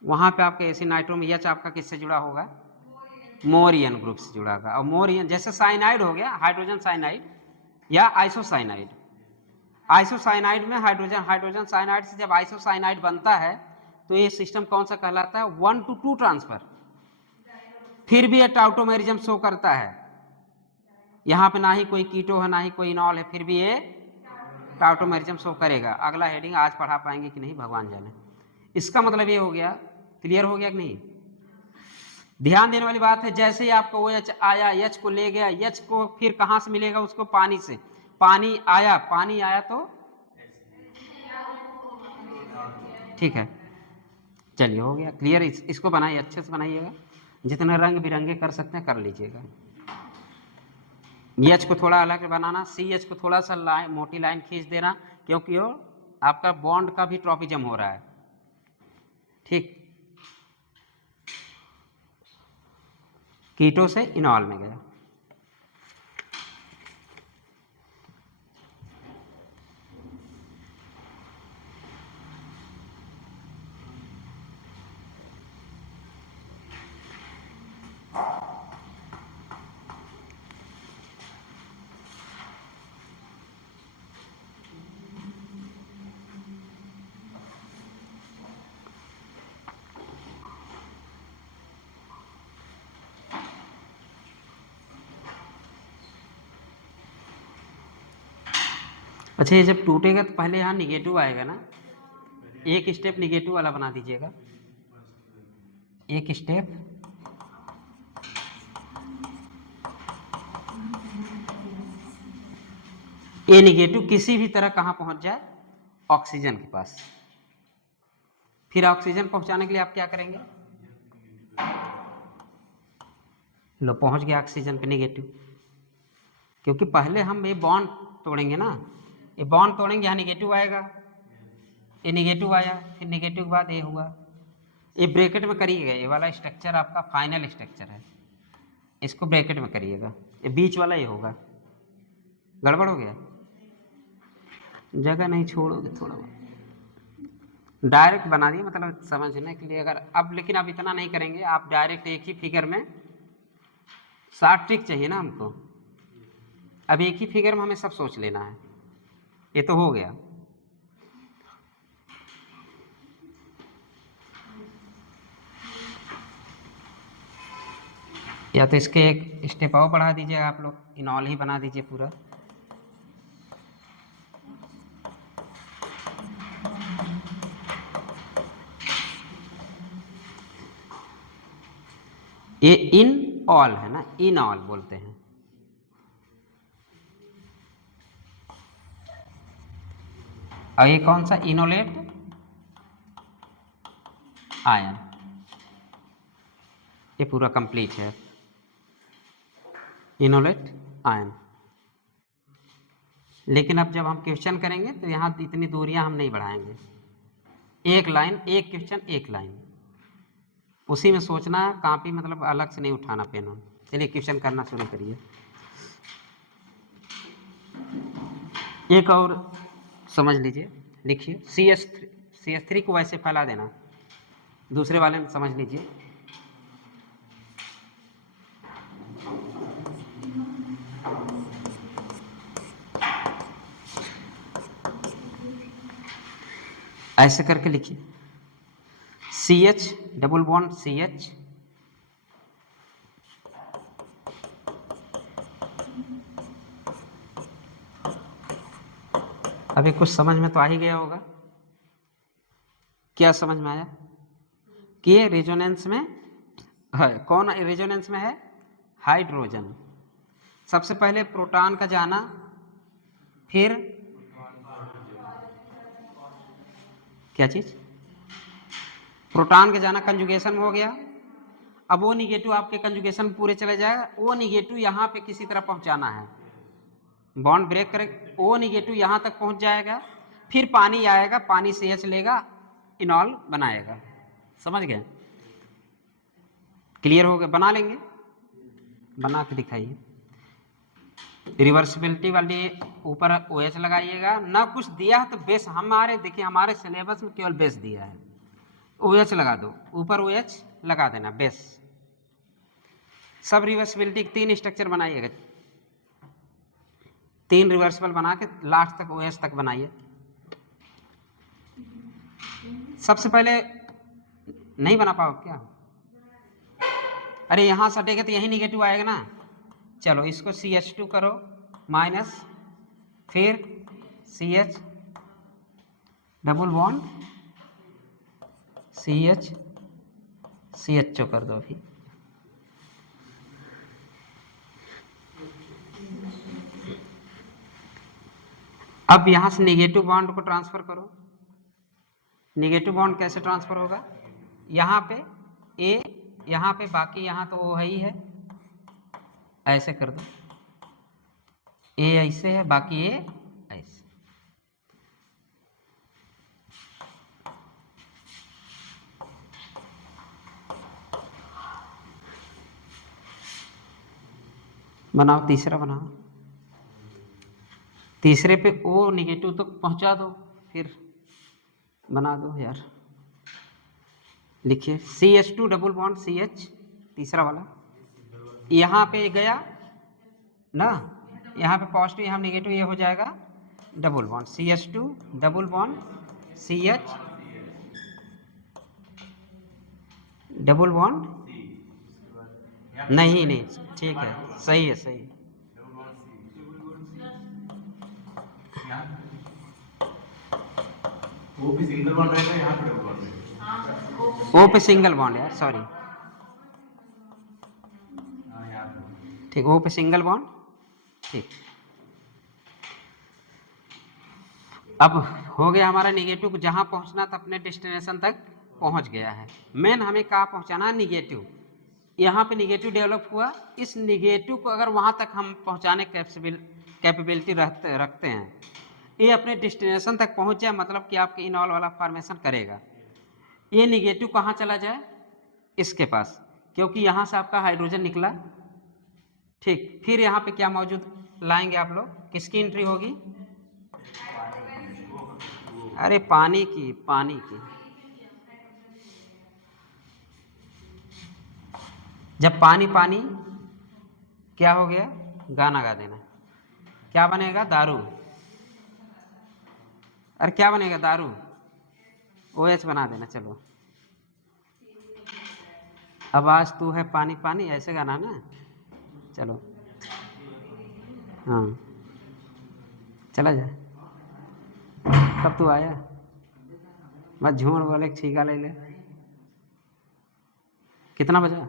वहाँ पे आपके एसी नाइट्रो में एच आपका किससे जुड़ा होगा, मोरियन ग्रुप से जुड़ा होगा। और मोरियन जैसे साइनाइड हो गया, हाइड्रोजन साइनाइड या आइसोसाइनाइड। आइसोसाइनाइड में हाइड्रोजन साइनाइड से जब आइसोसाइनाइड बनता है तो ये सिस्टम कौन सा कहलाता है, 1-2 ट्रांसफर। फिर भी ये टाउटोमेरिज्म शो करता है। यहाँ पे ना ही कोई कीटो है ना ही कोई इनॉल है, फिर भी ये टाउटोमेरिज्म शो करेगा। अगला हेडिंग आज पढ़ा पाएंगे कि नहीं भगवान जाने। इसका मतलब ये हो गया, क्लियर हो गया कि नहीं। ध्यान देने वाली बात है, जैसे ही आपको वो एच आया, एच को ले गया, एच को फिर कहाँ से मिलेगा उसको, पानी से। पानी आया तो ठीक है, चलिए हो गया क्लियर। इसको बनाइए, अच्छे से बनाइएगा, जितने रंग बिरंगे कर सकते हैं कर लीजिएगा। एच को थोड़ा अलग बनाना, सी एच को थोड़ा सा लाइन, मोटी लाइन खींच देना, क्योंकि वो आपका बॉन्ड का भी ट्रॉपिज्म हो रहा है। ठीक, कीटो से इनॉल में गया। अच्छा, ये जब टूटेगा तो पहले यहाँ निगेटिव आएगा ना, एक स्टेप निगेटिव वाला बना दीजिएगा, एक स्टेप। ए निगेटिव किसी भी तरह कहाँ पहुंच जाए, ऑक्सीजन के पास। फिर ऑक्सीजन पहुंचाने के लिए आप क्या करेंगे, लो पहुंच गया ऑक्सीजन पे निगेटिव, क्योंकि पहले हम ये बॉन्ड तोड़ेंगे ना, ये बॉन्ड तोड़ेंगे, यहाँ निगेटिव आएगा, ये निगेटिव आया, फिर निगेटिव के बाद ये हुआ। ये ब्रैकेट में करिएगा, ये वाला स्ट्रक्चर आपका फाइनल स्ट्रक्चर है, इसको ब्रैकेट में करिएगा। ये बीच वाला ये होगा, गड़बड़ हो गया, जगह नहीं छोड़ोगे थोड़ा डायरेक्ट बना दिए, मतलब समझने के लिए। अगर अब, लेकिन अब इतना नहीं करेंगे, आप डायरेक्ट एक ही फिगर में, शॉर्ट ट्रिक चाहिए ना हमको, अब एक ही फिगर में हमें सब सोच लेना है। ये तो हो गया, या तो इसके एक स्टेप और बढ़ा दीजिए आप लोग, इनॉल ही बना दीजिए पूरा। ये इन ऑल है ना, इन ऑल बोलते हैं। और ये कौन सा, इनोलेट आयन, ये पूरा कंप्लीट है, इनोलेट आयन। लेकिन अब जब हम क्वेश्चन करेंगे तो यहाँ इतनी दूरियां हम नहीं बढ़ाएंगे, एक लाइन, एक क्वेश्चन एक लाइन, उसी में सोचना, कॉपी मतलब अलग से नहीं उठाना पेन। चलिए क्वेश्चन करना शुरू करिए। एक और समझ लीजिए, लिखिए CH3 को वैसे फैला देना, दूसरे वाले में समझ लीजिए। ऐसे करके लिखिए, CH डबल बॉन्ड CH, अभी कुछ समझ में तो आ ही गया होगा। क्या समझ में आया कि ये रेजोनेंस में है, कौन रेजोनेंस में है, हाइड्रोजन। सबसे पहले प्रोटॉन का जाना, फिर क्या चीज़? प्रोटॉन के जाना कंजुगेशन में हो गया। अब वो निगेटिव आपके कंजुगेशन में पूरे चले जाएगा, वो निगेटिव यहाँ पे किसी तरह पहुँचाना है, बॉन्ड ब्रेक करे, वो निगेटिव यहाँ तक पहुँच जाएगा, फिर पानी आएगा, पानी से एच लेगा, इनॉल बनाएगा। समझ गए? क्लियर हो गया? बना लेंगे, बना के दिखाइए। रिवर्सिबिलिटी वाली ऊपर OH लगाइएगा, ना कुछ दिया है तो बेस, हमारे देखिए हमारे सिलेबस में केवल बेस दिया है, OH लगा दो, ऊपर OH लगा देना, बेस। सब रिवर्सिबिलिटी 3 स्ट्रक्चर बनाइएगा, 3 रिवर्सिबल बना के लास्ट तक OH तक बनाइए। सबसे पहले नहीं बना पाओ क्या? अरे यहाँ सटेगा तो यही निगेटिव आएगा ना। चलो इसको CH2 करो माइनस, फिर CH डबल बॉन्ड CH कर दो अभी। अब यहाँ से निगेटिव बॉन्ड को ट्रांसफर करो। निगेटिव बॉन्ड कैसे ट्रांसफर होगा? यहाँ पे A, यहाँ पे बाकी, यहाँ तो वो है ही है, ऐसे कर दो, A ऐसे है, बाकी A ऐसे। बनाओ, तीसरा बनाओ, तीसरे पे O निगेटिव तो पहुंचा दो, फिर बना दो यार। लिखिए CH2 डबल बॉन्ड CH, तीसरा वाला यहाँ पे गया ना, यहाँ पे पॉजिटिव, यहाँ नेगेटिव, ये हो जाएगा double bond CH2 double bond CH double bond, नहीं नहीं ठीक है, सही है, सही है। वो भी सिंगल बॉन्ड रहेगा, यहाँ पे डबल बॉन्ड रहेगा। ओ पे सिंगल बॉन्ड यार, सॉरी, ठीक, ओ पे सिंगल बॉन्ड, ठीक। अब हो गया हमारा निगेटिव, जहाँ पहुँचना था अपने डेस्टिनेशन तक पहुँच गया है। मेन हमें कहाँ पहुँचाना है? निगेटिव। यहाँ पे निगेटिव डेवलप हुआ, इस निगेटिव को अगर वहाँ तक हम पहुँचाने कैपेबिलिटी रखते हैं, ये अपने डेस्टिनेशन तक पहुँच जाए, मतलब कि आपके इनॉल वाला फॉर्मेशन करेगा। ये निगेटिव कहाँ चला जाए? इसके पास, क्योंकि यहाँ से आपका हाइड्रोजन निकला, ठीक। फिर यहाँ पे क्या मौजूद लाएंगे आप लोग? किसकी एंट्री होगी? अरे पानी की, पानी की। जब पानी पानी क्या हो गया? गाना गा देना। क्या बनेगा? दारू। अरे क्या बनेगा? दारू। OH बना देना। चलो, अब आज तू है पानी पानी, ऐसे गाना ना। चलो, हाँ, चला जाए। कब तू आया? बस झूठ बोले, ठीका ले ले। कितना बजा?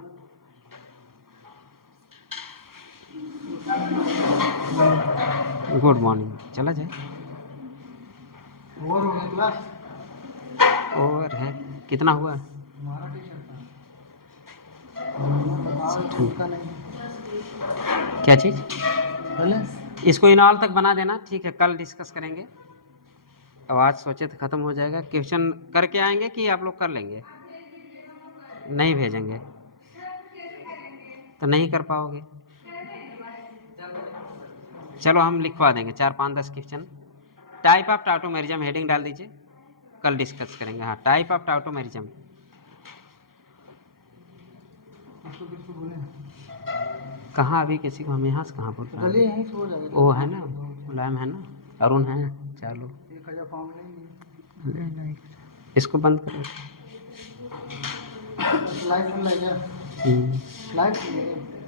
गुड मॉर्निंग, चला जाए। और हो गया क्लास? और है, कितना हुआ? हमारा टीचर नहीं, क्या चीज़? बैलेंस इसको इनॉल तक बना देना, ठीक है, कल डिस्कस करेंगे। अब आज सोचे तो ख़त्म हो जाएगा। क्वेश्चन करके आएंगे कि आप लोग कर लेंगे? नहीं भेजेंगे तो नहीं कर पाओगे। चलो हम लिखवा देंगे 4-5-10 क्वेश्चन। टाइप ऑफ टाउटोमेरिज्म हेडिंग डाल दीजिए, कल डिस्कस करेंगे। हाँ, टाइप ऑफ टाउटोमेरिज्म। किसको बोले? कहाँ अभी किसी को हम यहाँ से कहाँ बोल रहे चलिए हैं? यहीं से हो जाएगा। वो है ना, मुलायम है ना, अरुण है, चालू 1000 फॉर्म लेंगे। ले। इसको बंद करो। लाइव चल रहा है क्या? लाइव